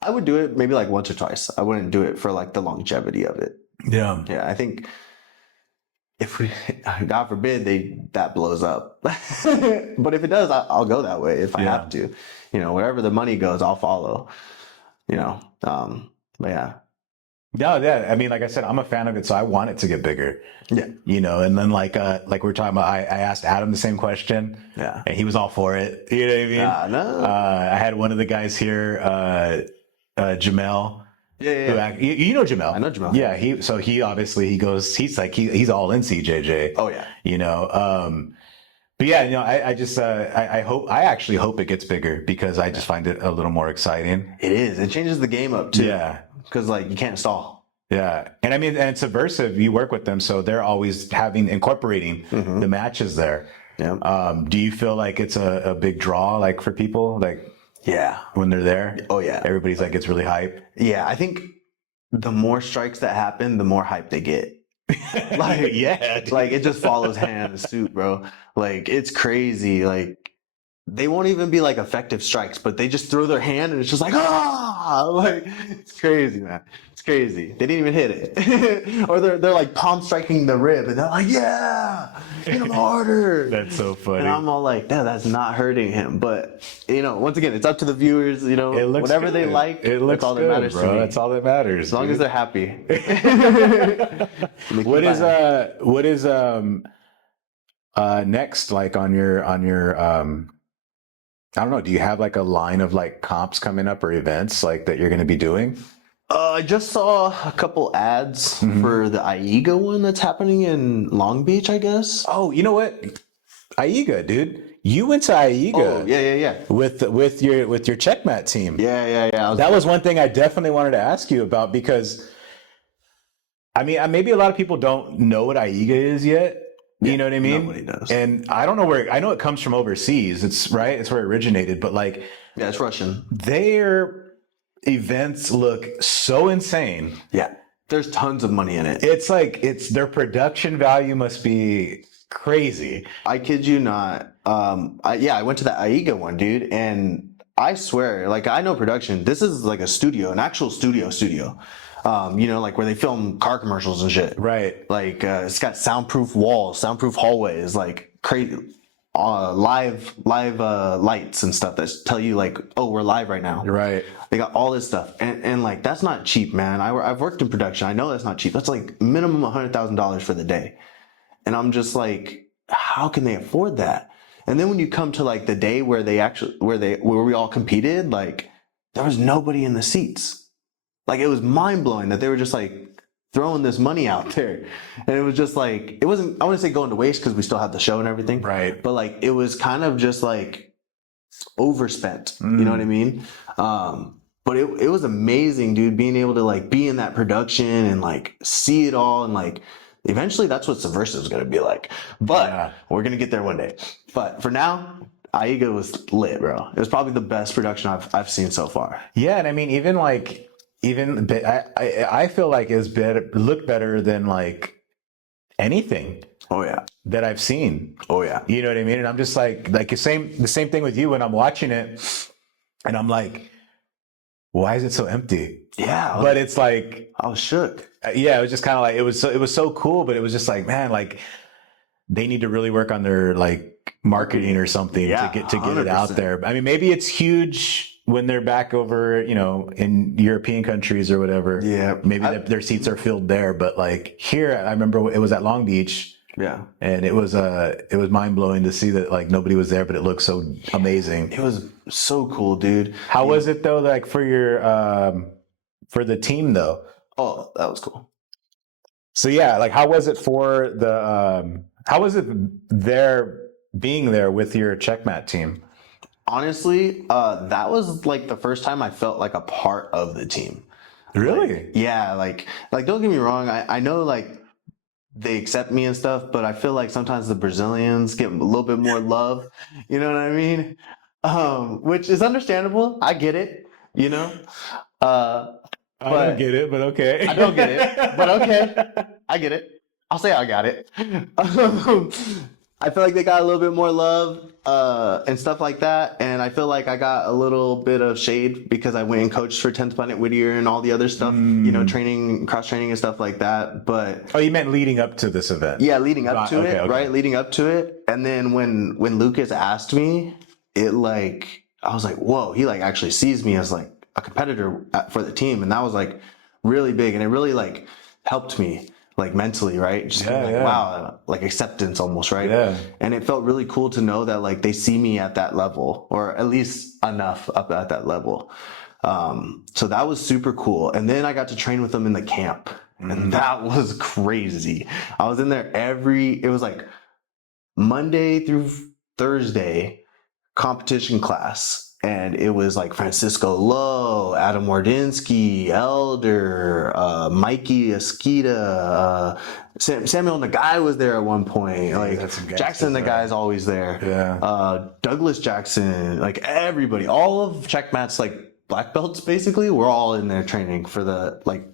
I would do it maybe like once or twice. I wouldn't do it for like the longevity of it. Yeah. Yeah, I think if God forbid, that blows up. But if it does, I'll go that way if I have to. You know, wherever the money goes, I'll follow. You know, but yeah. No, yeah. I mean, like I said, I'm a fan of it, so I want it to get bigger. Yeah. You know, and then like we were talking about, I asked Adam the same question. Yeah. And he was all for it. You know what I mean? No. I had one of the guys here, Jamel. Yeah. You know Jamel. I know Jamel. Yeah. He's all in CJJ. Oh yeah. You know, but yeah, you know, I actually hope it gets bigger because I just find it a little more exciting. It is. It changes the game up too. Yeah. Because like you can't stall. Yeah. And I mean, and it's Subversive, you work with them, so they're always incorporating the matches there. Yeah. Do you feel like it's a big draw, like for people, like when they're there? Oh yeah. Everybody's like, it's really hype. Yeah. I think the more strikes that happen, the more hype they get. Like, yeah, dude. Like it just follows hand in suit, bro. Like it's crazy. Like they won't even be like effective strikes, but they just throw their hand and it's just like, ah, like it's crazy, man. It's crazy. They didn't even hit it. Or they're like palm striking the rib and they're like, yeah, hit him harder. That's so funny. And I'm all like, no, that's not hurting him. But once again, it's up to the viewers, It looks whatever good. they like, It looks that's all good, that matters bro. to me. That's all that matters. As long as they're happy. What is next, like on your I don't know, do you have like a line of like comps coming up or events like that you're going to be doing? I just saw a couple ads for the AIGA one that's happening in Long Beach, I guess. Oh, you know what? AIGA, dude. You went to AIGA. Oh, yeah. With your checkmat team. Yeah. That was one thing I definitely wanted to ask you about, because I mean, maybe a lot of people don't know what AIGA is yet. You know what I mean? Nobody does. And I don't know I know it comes from overseas. It's right. It's where it originated, but like, Yeah, it's Russian. their events look so insane. Yeah. There's tons of money in it. It's like, their production value must be crazy. I kid you not. I went to the AIGA one, dude, and I swear, like, I know production. This is like a studio, an actual studio. Like where they film car commercials and shit. Right. Like, it's got soundproof walls, soundproof hallways, like crazy, live lights and stuff that tell you like, oh, we're live right now. Right. They got all this stuff, and like that's not cheap, man. I've worked in production. I know that's not cheap. That's like minimum $100,000 for the day, and I'm just like, how can they afford that? And then when you come to like the day where we all competed, like there was nobody in the seats. Like it was mind blowing that they were just like throwing this money out there, and it was just like, it wasn't, I wouldn't say going to waste because we still had the show and everything, Right. but like it was kind of just like overspent. You know what I mean? But it was amazing, dude, being able to like be in that production and like see it all, and like eventually that's what Subversive is going to be like. But we're going to get there one day. But for now, AIGA was lit, bro. It was probably the best production I've seen so far. Yeah, and I mean, I feel like it's better, look better than like anything. Oh yeah. That I've seen. Oh yeah. You know what I mean? And I'm just like the same thing with you when I'm watching it, and I'm like, why is it so empty? Yeah. But it's like, I was shook. Yeah, it was just kind of like, it was so cool, but it was just like, man, like they need to really work on their like marketing or something to get it out 100%. there. I mean, maybe it's huge when they're back over, in European countries or whatever. Yeah. Maybe their seats are filled there, but like here, I remember it was at Long Beach. Yeah. And it was mind blowing to see that like nobody was there, but it looked so amazing. It was so cool, dude. How was it though? Like for for the team though? Oh, that was cool. So yeah, like how was it for how was it being there with your checkmat team? Honestly, that was like the first time I felt like a part of the team. Really? Yeah, like don't get me wrong, I know like they accept me and stuff, but I feel like sometimes the Brazilians get a little bit more love. You know what I mean? Which is understandable. I get it. I don't get it, but okay. I don't get it, but okay. I get it. I'll say I got it. I feel like they got a little bit more love and stuff like that. And I feel like I got a little bit of shade because I went and coached for 10th Planet Whittier and all the other stuff, training, cross training and stuff like that. But oh, you meant leading up to this event? Yeah, leading up to it, right? Leading up to it. And then when Lucas asked me, I was like, whoa, he like actually sees me as like a competitor for the team. And that was like really big. And it really like helped me like mentally, right? Just wow, like acceptance almost, right? Yeah. And it felt really cool to know that like they see me at that level, or at least enough up at that level. So that was super cool. And then I got to train with them in the camp, and that was crazy. I was in there it was like Monday through Thursday competition class. And it was like Francisco Lowe, Adam Wardinsky, Elder, Mikey Esquita, Samuel Nagai was there at one point. Like Jackson Nagai's always there. Yeah. Douglas Jackson, like everybody, all of Checkmat's like black belts basically, we're all in there training for the like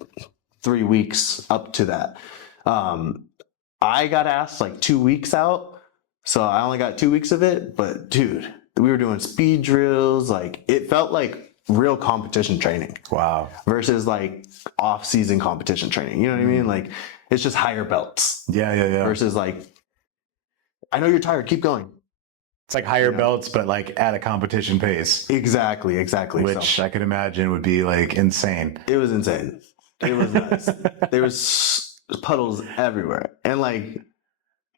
3 weeks up to that. I got asked like 2 weeks out, so I only got 2 weeks of it. But dude, we were doing speed drills. Like it felt like real competition training Wow. versus like off-season competition training. You know what I mean? Like it's just higher belts Yeah. versus like, I know you're tired, keep going. It's like higher Yeah. belts, but like at a competition pace, Exactly. which So I could imagine would be like insane. it was insane. It was nuts. There was puddles everywhere. And like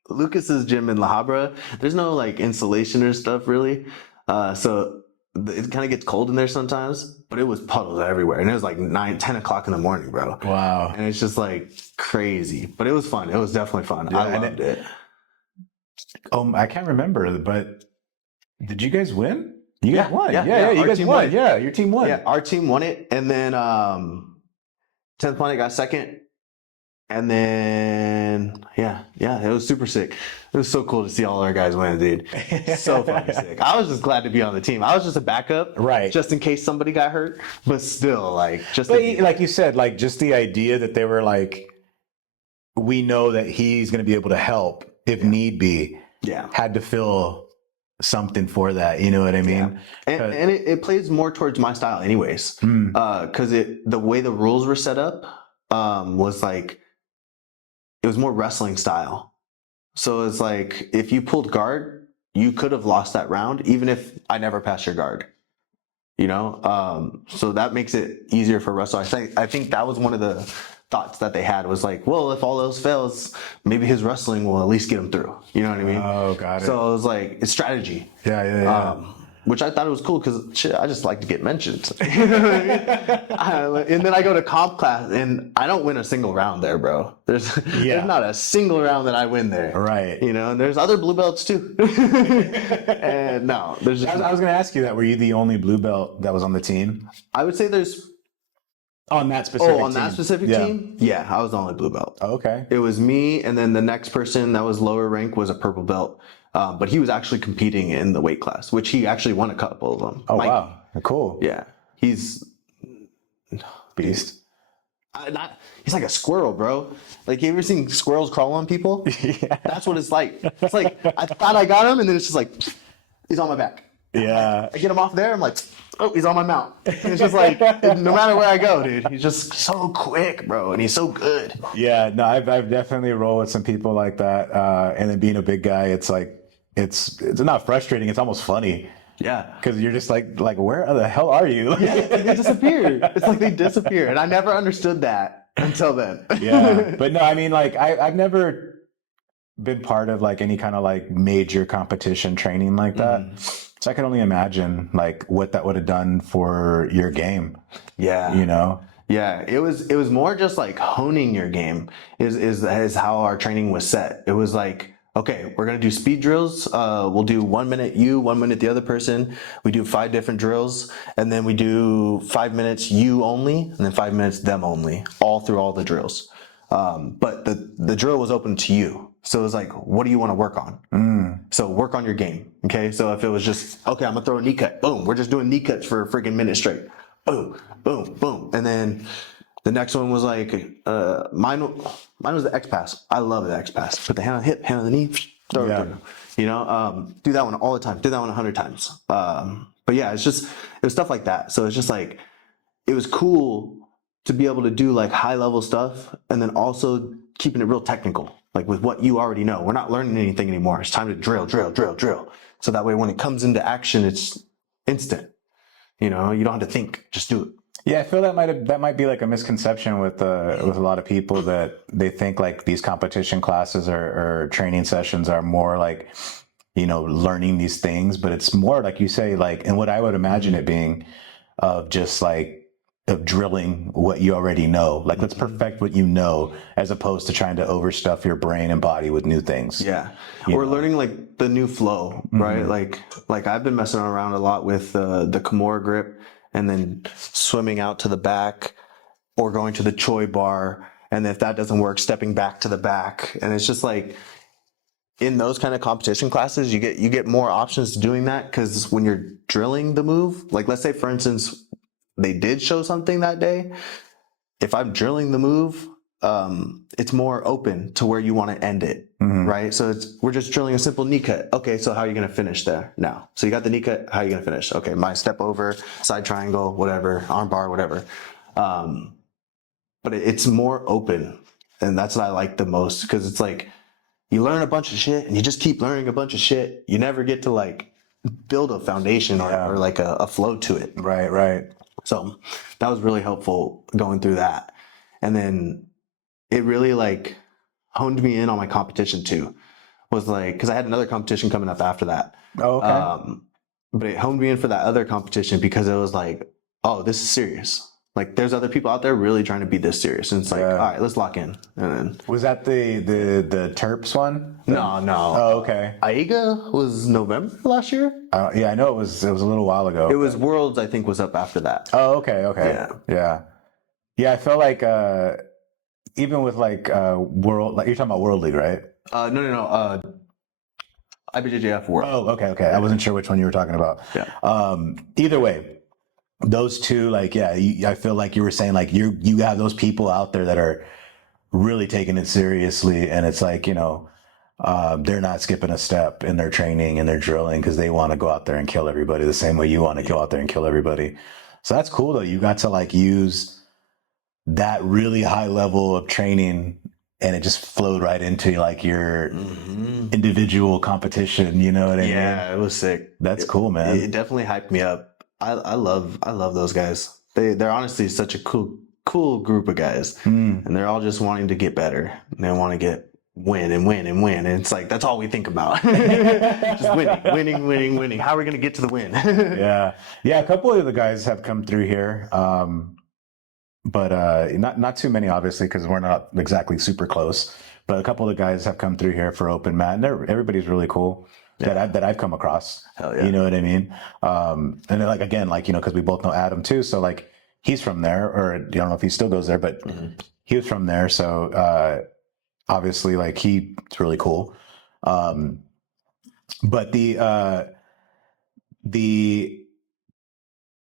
Lucas's gym in La Habra, there's no like insulation or stuff really. So it kind of gets cold in there sometimes, but it was puddles everywhere. And it was like 10 o'clock in the morning, bro. Wow. And it's just like crazy, but it was fun. It was definitely fun. Yeah, I loved it. I can't remember, but did you guys win? You guys won. Yeah, you our guys team won. won. Yeah, your team won. Yeah, our team won it. And then 10th Planet got second. And then, it was super sick. It was so cool to see all our guys win, dude. So fucking sick. I was just glad to be on the team. I was just a backup, Right. just in case somebody got hurt. But still, like, Like you said, like just the idea that they were like, we know that he's going to be able to help if need be. Yeah. Had to feel something for that. You know what I mean? Yeah. And it plays more towards my style, anyways. Because the way the rules were set up was like, it was more wrestling style. So it's like, if you pulled guard, you could have lost that round, even if I never passed your guard. You know? So that makes it easier for wrestler. I think that was one of the thoughts that they had was like, well, if all else fails, maybe his wrestling will at least get him through. You know what I mean? Oh, got it. So it was like, it's strategy. Yeah. Which I thought it was cool because shit, I just like to get mentioned. You know what I mean? And then I go to comp class and I don't win a single round there, bro. There's not a single round that I win there. Right. You know, and there's other blue belts too. And no, there's just I was going to ask you that. Were you the only blue belt that was on the team? I would say there's On that specific team? that specific team? Yeah, I was the only blue belt. Oh, okay. It was me, and then the next person that was lower rank was a purple belt. But he was actually competing in the weight class, which he actually won a couple of them. Oh, wow. Cool. Yeah. He's Beast. He's like a squirrel, bro. Like, you ever seen squirrels crawl on people? Yeah. That's what it's like. It's like, I thought I got him, and then it's just like, he's on my back. Yeah. I get him off there, I'm like, oh, he's on my mount. And it's just like, no matter where I go, dude, he's just so quick, bro, and he's so good. Yeah. No, I've definitely rolled with some people like that. And then being a big guy, it's like, it's not frustrating. It's almost funny. Yeah. Because you're just like, where the hell are you? Yeah, it's like they disappear. It's like they disappear. And I never understood that until then. Yeah. But no, I mean, like, I've never been part of like any kind of like major competition training like that. So I can only imagine like what that would have done for your game. Yeah. You know? Yeah, it was more just like honing your game is how our training was set. It was like, okay, we're gonna do speed drills. We'll do 1 minute you, 1 minute the other person. We do 5 different drills, and then we do 5 minutes you only, and then 5 minutes them only, all through all the drills. But the drill was open to you. So it was like, what do you want to work on? So work on your game. Okay. So if it was just, okay, I'm gonna throw a knee cut. Boom. We're just doing knee cuts for a freaking minute straight. Boom, boom, boom. And then the next one was like, mine was the X pass. I love the X pass. Put the hand on the hip, hand on the knee, throw it through. You know, do that one all the time. Do that one 100 times. But yeah, it was stuff like that. So it's just like, it was cool to be able to do like high level stuff and then also keeping it real technical, like with what you already know. We're not learning anything anymore. It's time to drill. So that way when it comes into action, it's instant. You know, you don't have to think, just do it. Yeah, I feel that might be like a misconception with a lot of people, that they think like these competition classes or training sessions are more like, you know, learning these things, but it's more like you say, like, and what I would imagine it being of just like, of drilling what you already know. Like, let's perfect what you know, as opposed to trying to overstuff your brain and body with new things. Yeah. We're learning like the new flow, right? Like I've been messing around a lot with the Kimura grip, and then swimming out to the back or going to the Choi bar. And if that doesn't work, stepping back to the back. And it's just like, in those kind of competition classes, you get more options to doing that. Because when you're drilling the move, like let's say for instance, they did show something that day. If I'm drilling the move, it's more open to where you want to end it, right? So we're just drilling a simple knee cut. Okay, so how are you going to finish there now? So you got the knee cut. How are you going to finish? Okay, my step over, side triangle, whatever, arm bar, whatever. But it's more open, and that's what I like the most, because it's like you learn a bunch of shit and you just keep learning a bunch of shit. You never get to like build a foundation or like a flow to it. Right. So that was really helpful going through that. And then it really like honed me in on my competition too. Was like, because I had another competition coming up after that. Oh, okay. But it honed me in for that other competition because it was like, oh, this is serious. Like there's other people out there really trying to be this serious. And it's like, all right, let's lock in. And then Was that the Terps one? no. Oh, okay. AIGA was November last year. Yeah, I know it was a little while ago. It was Worlds, I think, was up after that. Oh, okay. Yeah. I felt like even with like world, like you're talking about World League, right? No. IBJJF World. Oh, okay. I wasn't sure which one you were talking about. Yeah. Either way, those two, like, yeah, I feel like you were saying, like, you have those people out there that are really taking it seriously, and it's like, they're not skipping a step in their training and their drilling because they want to go out there and kill everybody the same way you want to go out there and kill everybody. So that's cool though. You got to like use that really high level of training, and it just flowed right into like your individual competition. You know what I mean? Yeah, it was sick. That's cool, man. It definitely hyped me up. I love those guys. They're honestly such a cool group of guys, and they're all just wanting to get better. And they want to win. And it's like that's all we think about. Just winning. How are we gonna get to the win? Yeah. A couple of the guys have come through here, but not too many, obviously, because we're not exactly super close. But a couple of the guys have come through here for open mat, and everybody's really cool. That I've come across. Hell yeah. You know what I mean? And then like, again, like, because we both know Adam too. So like he's from there, or I don't know if he still goes there, but he was from there. So, obviously like he's really cool. But the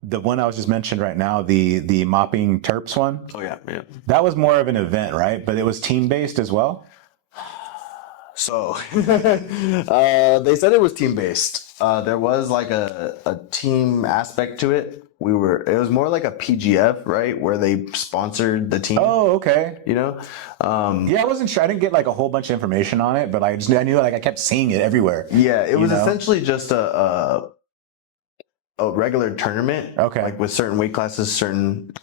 one I was just mentioned right now, the mopping Terps one. Oh yeah. That was more of an event, right? But it was team based as well. So they said it was team based. There was like a team aspect to it. It was more like a PGF, right? Where they sponsored the team. Oh, okay. Yeah, I wasn't sure. I didn't get like a whole bunch of information on it, but I knew like I kept seeing it everywhere. Yeah, it was essentially just a regular tournament. Okay. Like with certain weight classes, certain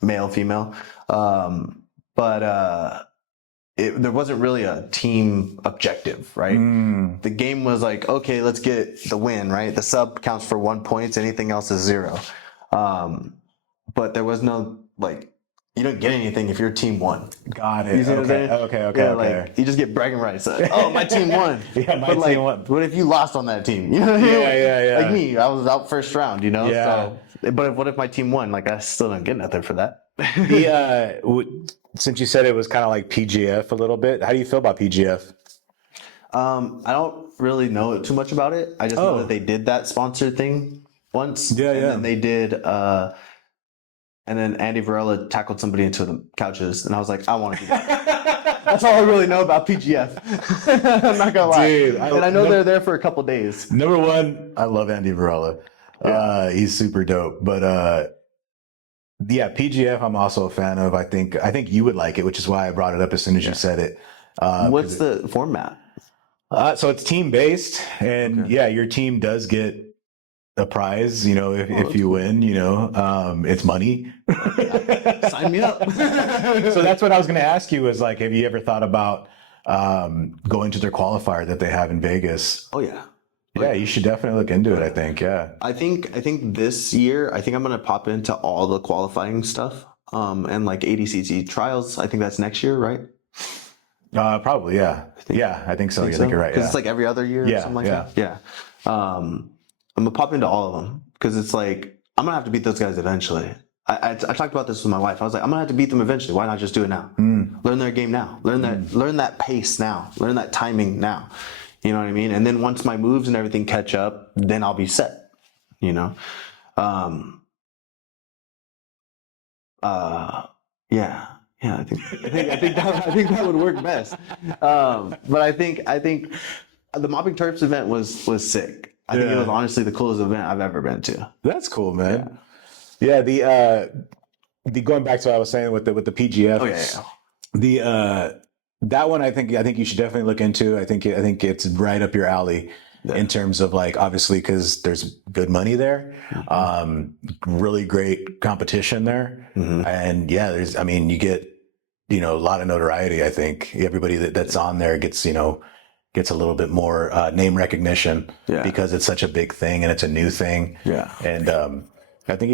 male, female. But there wasn't really a team objective, right? The game was like, okay, let's get the win, right? The sub counts for 1 point, anything else is 0. But there was no, like, you don't get anything if your team won. Got it. You see what I'm saying? Okay. Like, you just get bragging rights. Oh, my team won. Yeah, my team won. What if you lost on that team? You know? Yeah. Like me, I was out first round, Yeah. So, but what if my team won? Like, I still don't get nothing for that. Since you said it was kind of like PGF a little bit, how do you feel about PGF? I don't really know too much about it. I just know that they did that sponsored thing once. Yeah. And then they did, and then Andy Varela tackled somebody into the couches, and I was like, I want to do that. That's all I really know about PGF. I'm not gonna lie. Dude, I know they're there for a couple days. Number one, I love Andy Varela. Yeah. He's super dope. But yeah, PGF I'm also a fan of. I think you would like it, which is why I brought it up as soon as you said it. What's the format? So it's team based, and your team does get a prize, if you win, it's money. Sign me up. So that's what I was going to ask you is like, have you ever thought about going to their qualifier that they have in Vegas? Oh yeah. Yeah, you should definitely look into it, I think. Yeah. I think this year, I think I'm going to pop into all the qualifying stuff. And like ADCC trials, I think that's next year, right? Probably, yeah. I think so. I think you're right. Because it's like every other year or something like that. Yeah. I'm going to pop into all of them because it's like, I'm going to have to beat those guys eventually. I talked about this with my wife. I was like, I'm going to have to beat them eventually. Why not just do it now? Learn their game now. Learn that pace now. Learn that timing now. You know what I mean? And then once my moves and everything catch up, then I'll be set, Yeah. Yeah, I think that would work best. But I think the mopping turps event was sick. I think it was honestly the coolest event I've ever been to. That's cool, man. Yeah, the going back to what I was saying with the PGF. Oh yeah. The that one I think you should definitely look into. I think it's right up your alley in terms of like obviously because there's good money there, really great competition there, and yeah, you get a lot of notoriety. I think everybody that's on there gets gets a little bit more name recognition because it's such a big thing and it's a new thing. Yeah, and I think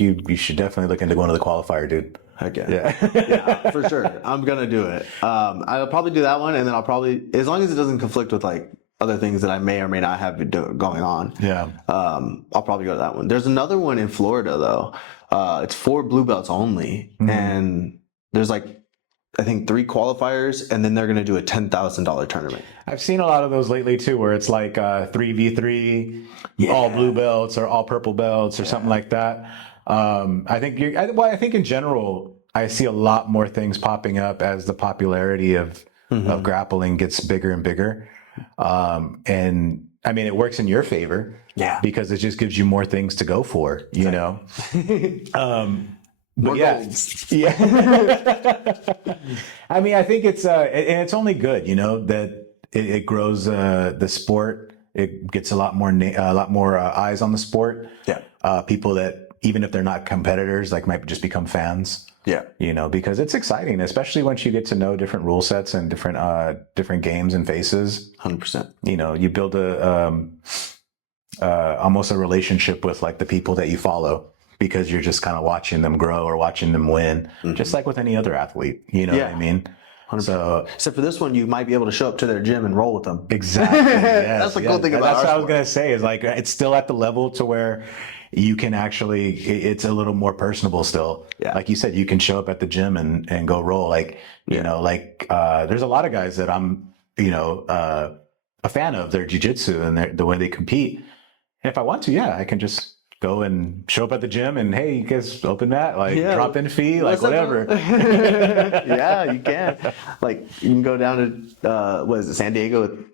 you should definitely look into going to the qualifier, dude. Heck yeah, for sure. I'm gonna do it. I'll probably do that one, and then I'll probably, as long as it doesn't conflict with like other things that I may or may not have going on. Yeah. I'll probably go to that one. There's another one in Florida though. It's for blue belts only, and there's like I think 3 qualifiers, and then they're gonna do a $10,000 tournament. I've seen a lot of those lately too, where it's like 3v3, all blue belts or all purple belts or something like that. I think in general, I see a lot more things popping up as the popularity of grappling gets bigger and bigger. And I mean, it works in your favor, because it just gives you more things to go for, you know. But yeah. I mean, I think it's and it's only good, that it grows the sport. It gets a lot more eyes on the sport. Yeah. People that even if they're not competitors, like might just become fans. Yeah. Because it's exciting, especially once you get to know different rule sets and different games and faces. 100%. You build almost a relationship with like the people that you follow, because you're just kind of watching them grow or watching them win, just like with any other athlete. You know what I mean? 100%. So, except for this one, you might be able to show up to their gym and roll with them. Exactly. Yes, that's the cool thing about That's what I was going to say, is like, it's still at the level to where you can actually, it's a little more personable still. Yeah. Like you said, you can show up at the gym and go roll. Like, there's a lot of guys that I'm, a fan of their jiu-jitsu and the way they compete. And if I want to, I can just go and show up at the gym and, hey, you guys open that, drop in fee, like whatever. Yeah, you can. Like you can go down to San Diego with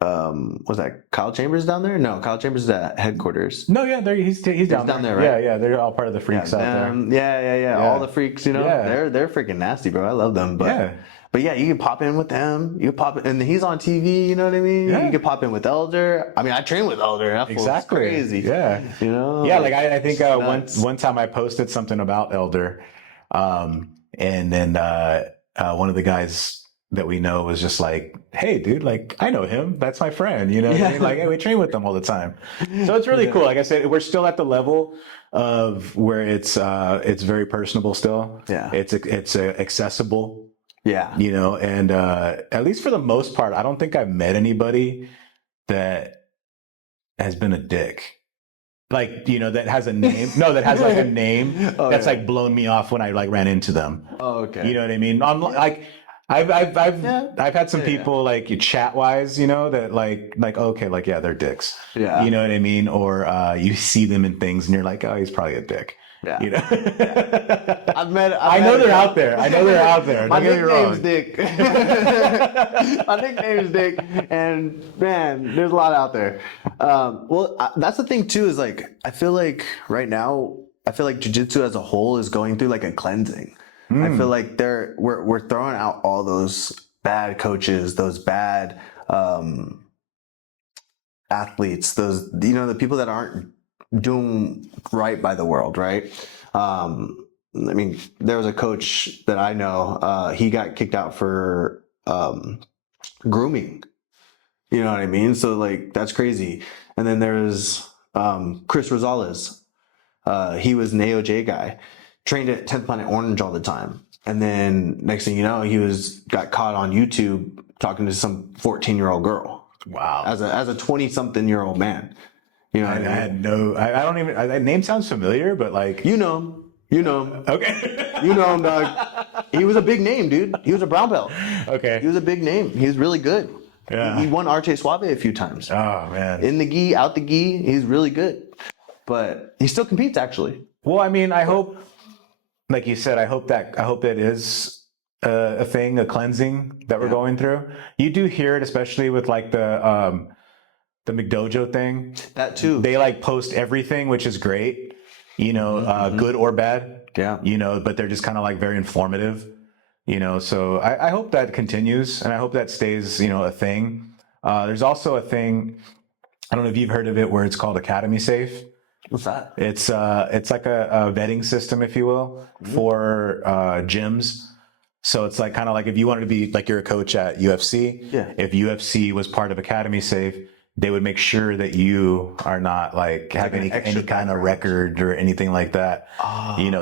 was that Kyle Chambers down there? No, Kyle Chambers is at headquarters. No, yeah, he's down there, right? Yeah, they're all part of the freaks out there. Yeah. All the freaks, they're freaking nasty, bro. I love them. But yeah, you can pop in with them. You can pop in, and he's on TV. You know what I mean? Yeah. You can pop in with Elder. I mean, I train with Elder. That fool's crazy. Yeah. Yeah, like I think one time I posted something about Elder, and then one of the guys that we know was just like, hey, dude, like I know him. That's my friend. You know what I mean? Like, hey, we train with them all the time. So it's really cool. Like I said, we're still at the level of where it's very personable still. Yeah. It's accessible. Yeah. And at least for the most part, I don't think I've met anybody that has been a dick. Like, that has a name. No, that has like a name that's like blown me off when I like ran into them. Oh, okay. You know what I mean? I'm like, I've had some people like chat wise, that like okay, like yeah, they're dicks. Yeah. You know what I mean? Or you see them in things and you're like, oh, he's probably a dick. Yeah. I know they're out there. My nickname's Dick. My nickname's Dick, and man, there's a lot out there. That's the thing too. Is like I feel like right now, jiu-jitsu as a whole is going through like a cleansing. I feel like we're throwing out all those bad coaches, those bad athletes, those the people that aren't doing right by the world, right? I mean, there was a coach that I know, he got kicked out for grooming. You know what I mean? So like that's crazy. And then there's Chris Rosales. He was an AOJ guy, trained at 10th Planet Orange all the time. And then next thing you know, he got caught on YouTube talking to some 14-year-old girl. Wow. As a 20-something-year-old man. I had I don't even, that name sounds familiar, but like. You know him. Okay. You know him, dog. He was a big name, dude. He was a brown belt. Okay. He was a big name. He was really good. Yeah. He won Arte Suave a few times. Oh, man. In the gi, out the gi, he's really good. But he still competes, actually. Well, I mean, I hope like you said, I hope that is a thing, a cleansing that we're going through. You do hear it, especially with like the McDojo thing. That too. They like post everything, which is great, good or bad. Yeah. But they're just kind of like very informative, so I hope that continues, and I hope that stays, a thing. There's also a thing, I don't know if you've heard of it, where it's called Academy Safe. What's that? It's like a vetting system, if you will, for gyms. So it's like kind of like if you wanted to be like you're a coach at UFC. Yeah. If UFC was part of Academy Safe, they would make sure that you are not like have like any kind of record or anything like that.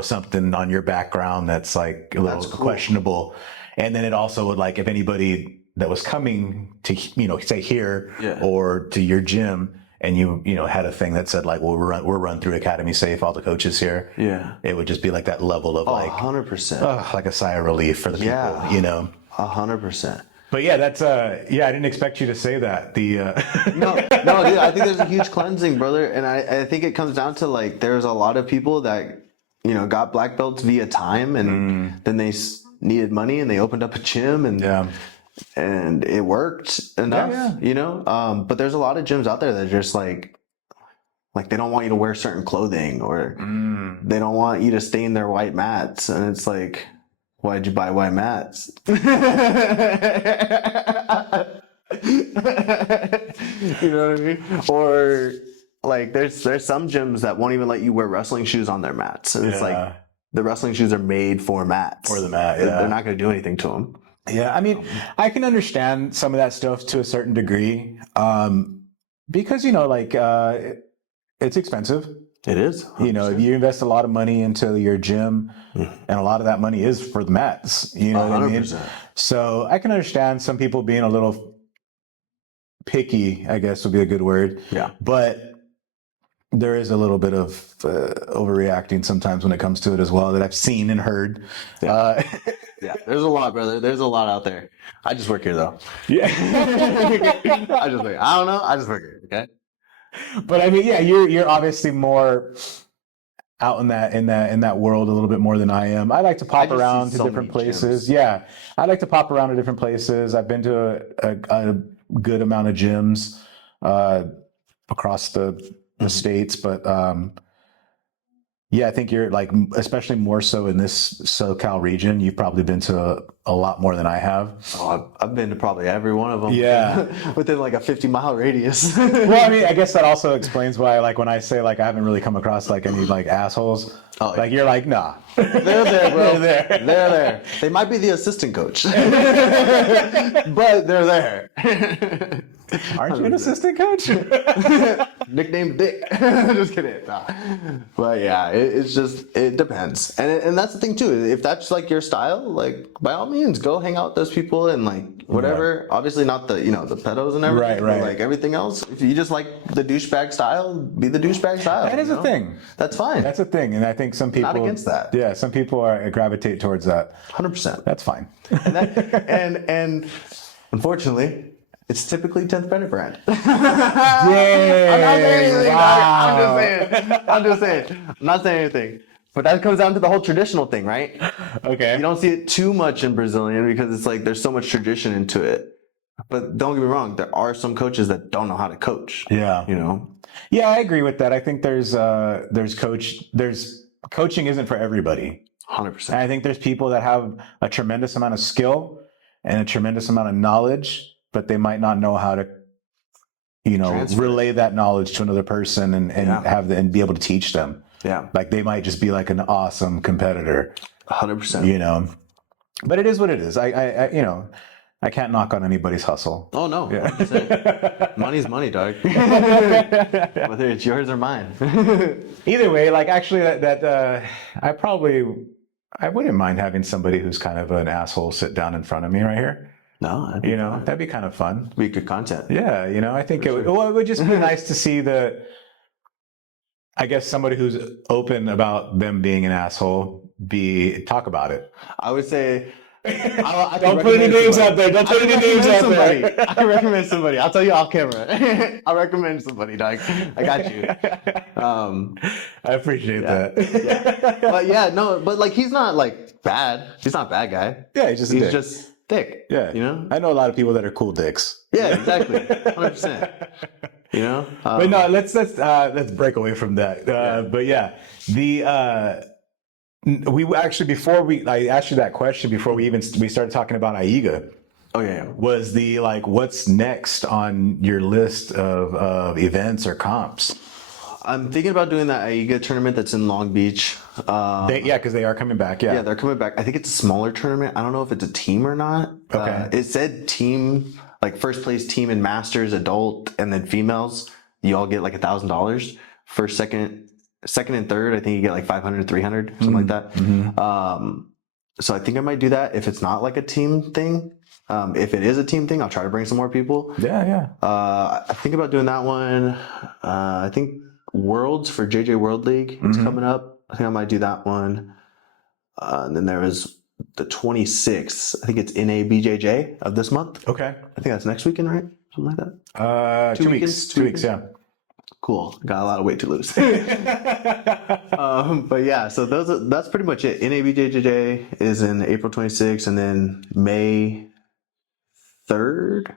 Something on your background that's like a little questionable. And then it also would, like, if anybody that was coming to, say here or to your gym, and you had a thing that said like, well, we're run through Academy Safe, all the coaches here. Yeah. It would just be like that level of 100%. like a sigh of relief for the people, 100%. But yeah, that's I didn't expect you to say that. No, dude, I think there's a huge cleansing, brother. And I think it comes down to like, there's a lot of people that, got black belts via time, and then they needed money and they opened up a gym, and it worked enough, but there's a lot of gyms out there that are just like they don't want you to wear certain clothing, or they don't want you to stain their white mats. And it's like, why'd you buy white mats? You know what I mean? Or like there's some gyms that won't even let you wear wrestling shoes on their mats. And it's like, the wrestling shoes are made for mats. For the mat, They're not going to do anything to them. Yeah, I mean, I can understand some of that stuff to a certain degree, because it's expensive. It is. 100%. If you invest a lot of money into your gym, and a lot of that money is for the mats. You know what I mean? So I can understand some people being a little picky, I guess would be a good word. Yeah. But there is a little bit of overreacting sometimes when it comes to it as well, that I've seen and heard. Yeah. There's a lot, brother. There's a lot out there. I just work here, though. Yeah. I don't know. I just work here. Okay. But I mean, yeah, you're obviously more out in that world a little bit more than I am. I like to pop around to different places. Gyms. Yeah, I like to pop around to different places. I've been to a good amount of gyms across the states, but I think you're like, especially more so in this SoCal region, you've probably been to a lot more than I have. Oh, I've been to probably every one of them. Yeah. Within like a 50-mile radius. Well, I mean, I guess that also explains why, like, when I say like I haven't really come across like any like assholes, like you're like, nah. They're there, bro. They're there. They might be the assistant coach, but they're there. Aren't you an assistant coach? Nicknamed Dick. Just kidding. Nah. But yeah, it depends, and that's the thing too. If that's like your style, like by all means, go hang out with those people and like whatever. Yeah. Obviously, not the the pedos and everything. Right. But like everything else, if you just like the douchebag style, be the douchebag style. That is a thing. That's fine. That's a thing, and I think some people not against that. Yeah, some people gravitate towards that. 100%. That's fine. And unfortunately, it's typically 10th Bennett brand. Dang, I'm not saying anything. Wow. I'm just saying. I'm not saying anything. But that comes down to the whole traditional thing, right? Okay. You don't see it too much in Brazilian because it's like there's so much tradition into it. But don't get me wrong, there are some coaches that don't know how to coach. Yeah. Yeah, I agree with that. I think there's coaching isn't for everybody. 100%. And I think there's people that have a tremendous amount of skill and a tremendous amount of knowledge, but they might not know how to, relay that knowledge to another person and and be able to teach them. Yeah. Like they might just be like an awesome competitor. 100%. But it is what it is. I can't knock on anybody's hustle. Oh no. Yeah. Money's money, dog. Whether it's yours or mine. Either way, like actually that I wouldn't mind having somebody who's kind of an asshole sit down in front of me right here. No, that'd be kind of fun. Be good content. Yeah, I think it would just be nice to see I guess somebody who's open about them being an asshole talk about it. I would say I Don't put any names out there. Don't put any names out there. I can recommend somebody. I'll tell you off camera. I'll recommend somebody, dog. I got you. I appreciate that. Yeah. But yeah, no, but like he's not like bad. He's not a bad guy. Yeah, he's just a He's dick. just thick. Yeah, you know. I know a lot of people that are cool dicks. Yeah, exactly. 100%. You know. But no, let's break away from that. But yeah, we actually I asked you that question before we started talking about Aiga. Oh yeah. Was the like what's next on your list of events or comps? I'm thinking about doing that Aiga tournament that's in Long Beach. Because they are coming back. Yeah, they're coming back. I think it's a smaller tournament. I don't know if it's a team or not. Okay. It said team, like first place team in Masters, adult, and then females. You all get like $1,000. First, second, and third, I think you get like 500, 300, something like that. Mm-hmm. So I think I might do that if it's not like a team thing. If it is a team thing, I'll try to bring some more people. Yeah. I think about doing that one. I think Worlds for JJ World League is coming up. I think I might do that one. And then there was the 26th. I think it's NABJJ of this month. Okay. I think that's next weekend, right? Something like that. 2 weeks. 2 weeks, yeah. Cool. Got a lot of weight to lose. But yeah, so that's pretty much it. NABJJ is in April 26th, and then May 3rd.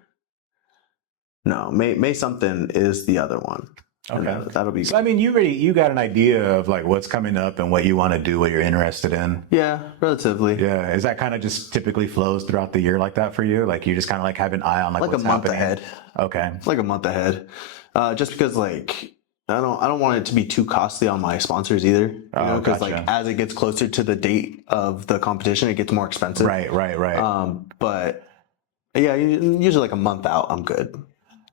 No, May something is the other one. Okay. That'll be. So I mean, you got an idea of like what's coming up and what you want to do, what you're interested in. Yeah, relatively. Yeah. Is that kind of just typically flows throughout the year like that for you? Like you just kind of like have an eye on like what's a month happening? ahead. Okay. Like a month ahead. Just because like I don't want it to be too costly on my sponsors either. Because like as it gets closer to the date of the competition, it gets more expensive. Right. But yeah, usually like a month out, I'm good.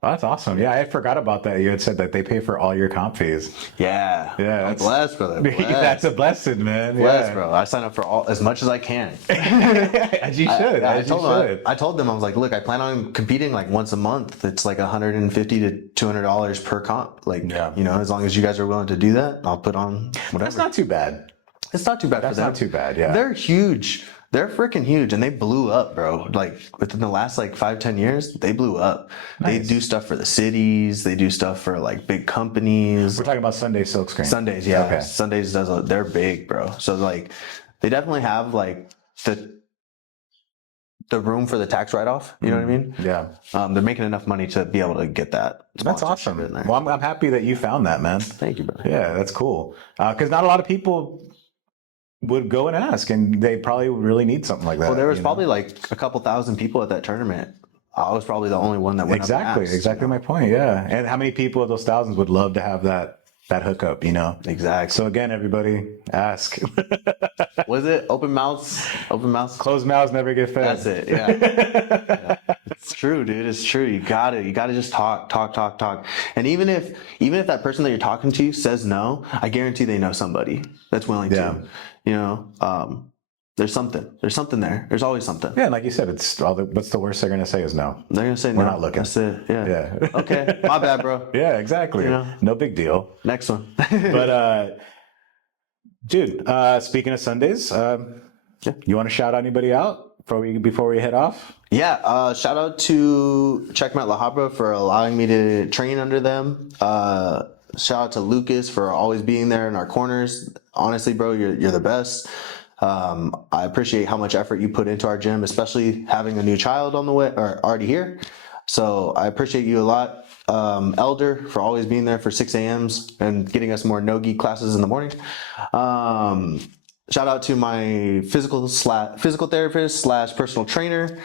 Oh, that's awesome. Yeah, I forgot about that. You had said that they pay for all your comp fees. Yeah. That's blessed, brother. Blessed. That's a blessing, man. Blessed, bro. I sign up for as much as I can. As you should. I told them, I was like, look, I plan on competing like once a month. It's like $150 to $200 per comp. Like, as long as you guys are willing to do that, I'll put on whatever. That's not too bad. It's not too bad for them. That's not too bad, yeah. They're huge. They're freaking huge, and they blew up, bro. Like within the last like 5-10 years, they blew up. Nice. They do stuff for the cities. They do stuff for like big companies. We're talking about Sunday Silkscreen. Sundays, yeah. Okay. Sundays they're big, bro. So like, they definitely have like the room for the tax write-off. You know what I mean? Yeah. They're making enough money to be able to get that. That's awesome. In there. Well, I'm happy that you found that, man. Thank you, brother. Yeah, that's cool. Because not a lot of people would go and ask, and they probably really need something like that. Well, there was probably like a couple thousand people at that tournament. I was probably the only one that went up and asked, exactly my point. Yeah. And how many people of those thousands would love to have that hookup, Exactly. So again, everybody ask. Was it open mouths? Closed mouths never get fed. That's it. Yeah. It's true, dude. It's true. You gotta just talk. And even if that person that you're talking to says no, I guarantee they know somebody that's willing to. There's something there. There's always something. Yeah, and like you said, what's the worst they're gonna say is no. They're gonna say no. We're not looking. That's it. Yeah. Okay. My bad, bro. Yeah, exactly. No big deal. Next one. But dude, speaking of Sundays, you want to shout anybody out before we head off? Yeah, shout out to Checkmate La Habra for allowing me to train under them. Shout out to Lucas for always being there in our corners. Honestly, bro, you're the best. I appreciate how much effort you put into our gym, especially having a new child on the way or already here. So I appreciate you a lot. Elder for always being there for 6 a.m.s and getting us more no-gi classes in the morning. Shout out to my physical therapist / personal trainer,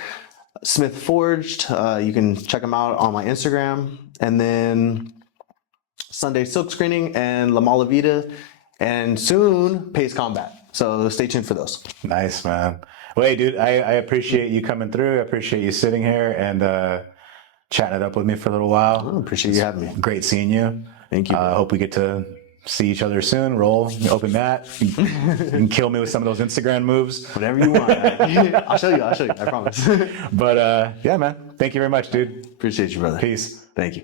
Smith Forged. You can check him out on my Instagram. And then Sunday Silk Screening and La Malavita, and soon Pace Combat. So stay tuned for those. Nice, man. Well, hey, dude, I appreciate you coming through. I appreciate you sitting here and chatting it up with me for a little while. I appreciate you having me. Great seeing you. Thank you. I hope we get to see each other soon. Roll, open mat. You can kill me with some of those Instagram moves. Whatever you want. I'll show you. I promise. But yeah, man. Thank you very much, dude. Appreciate you, brother. Peace. Thank you.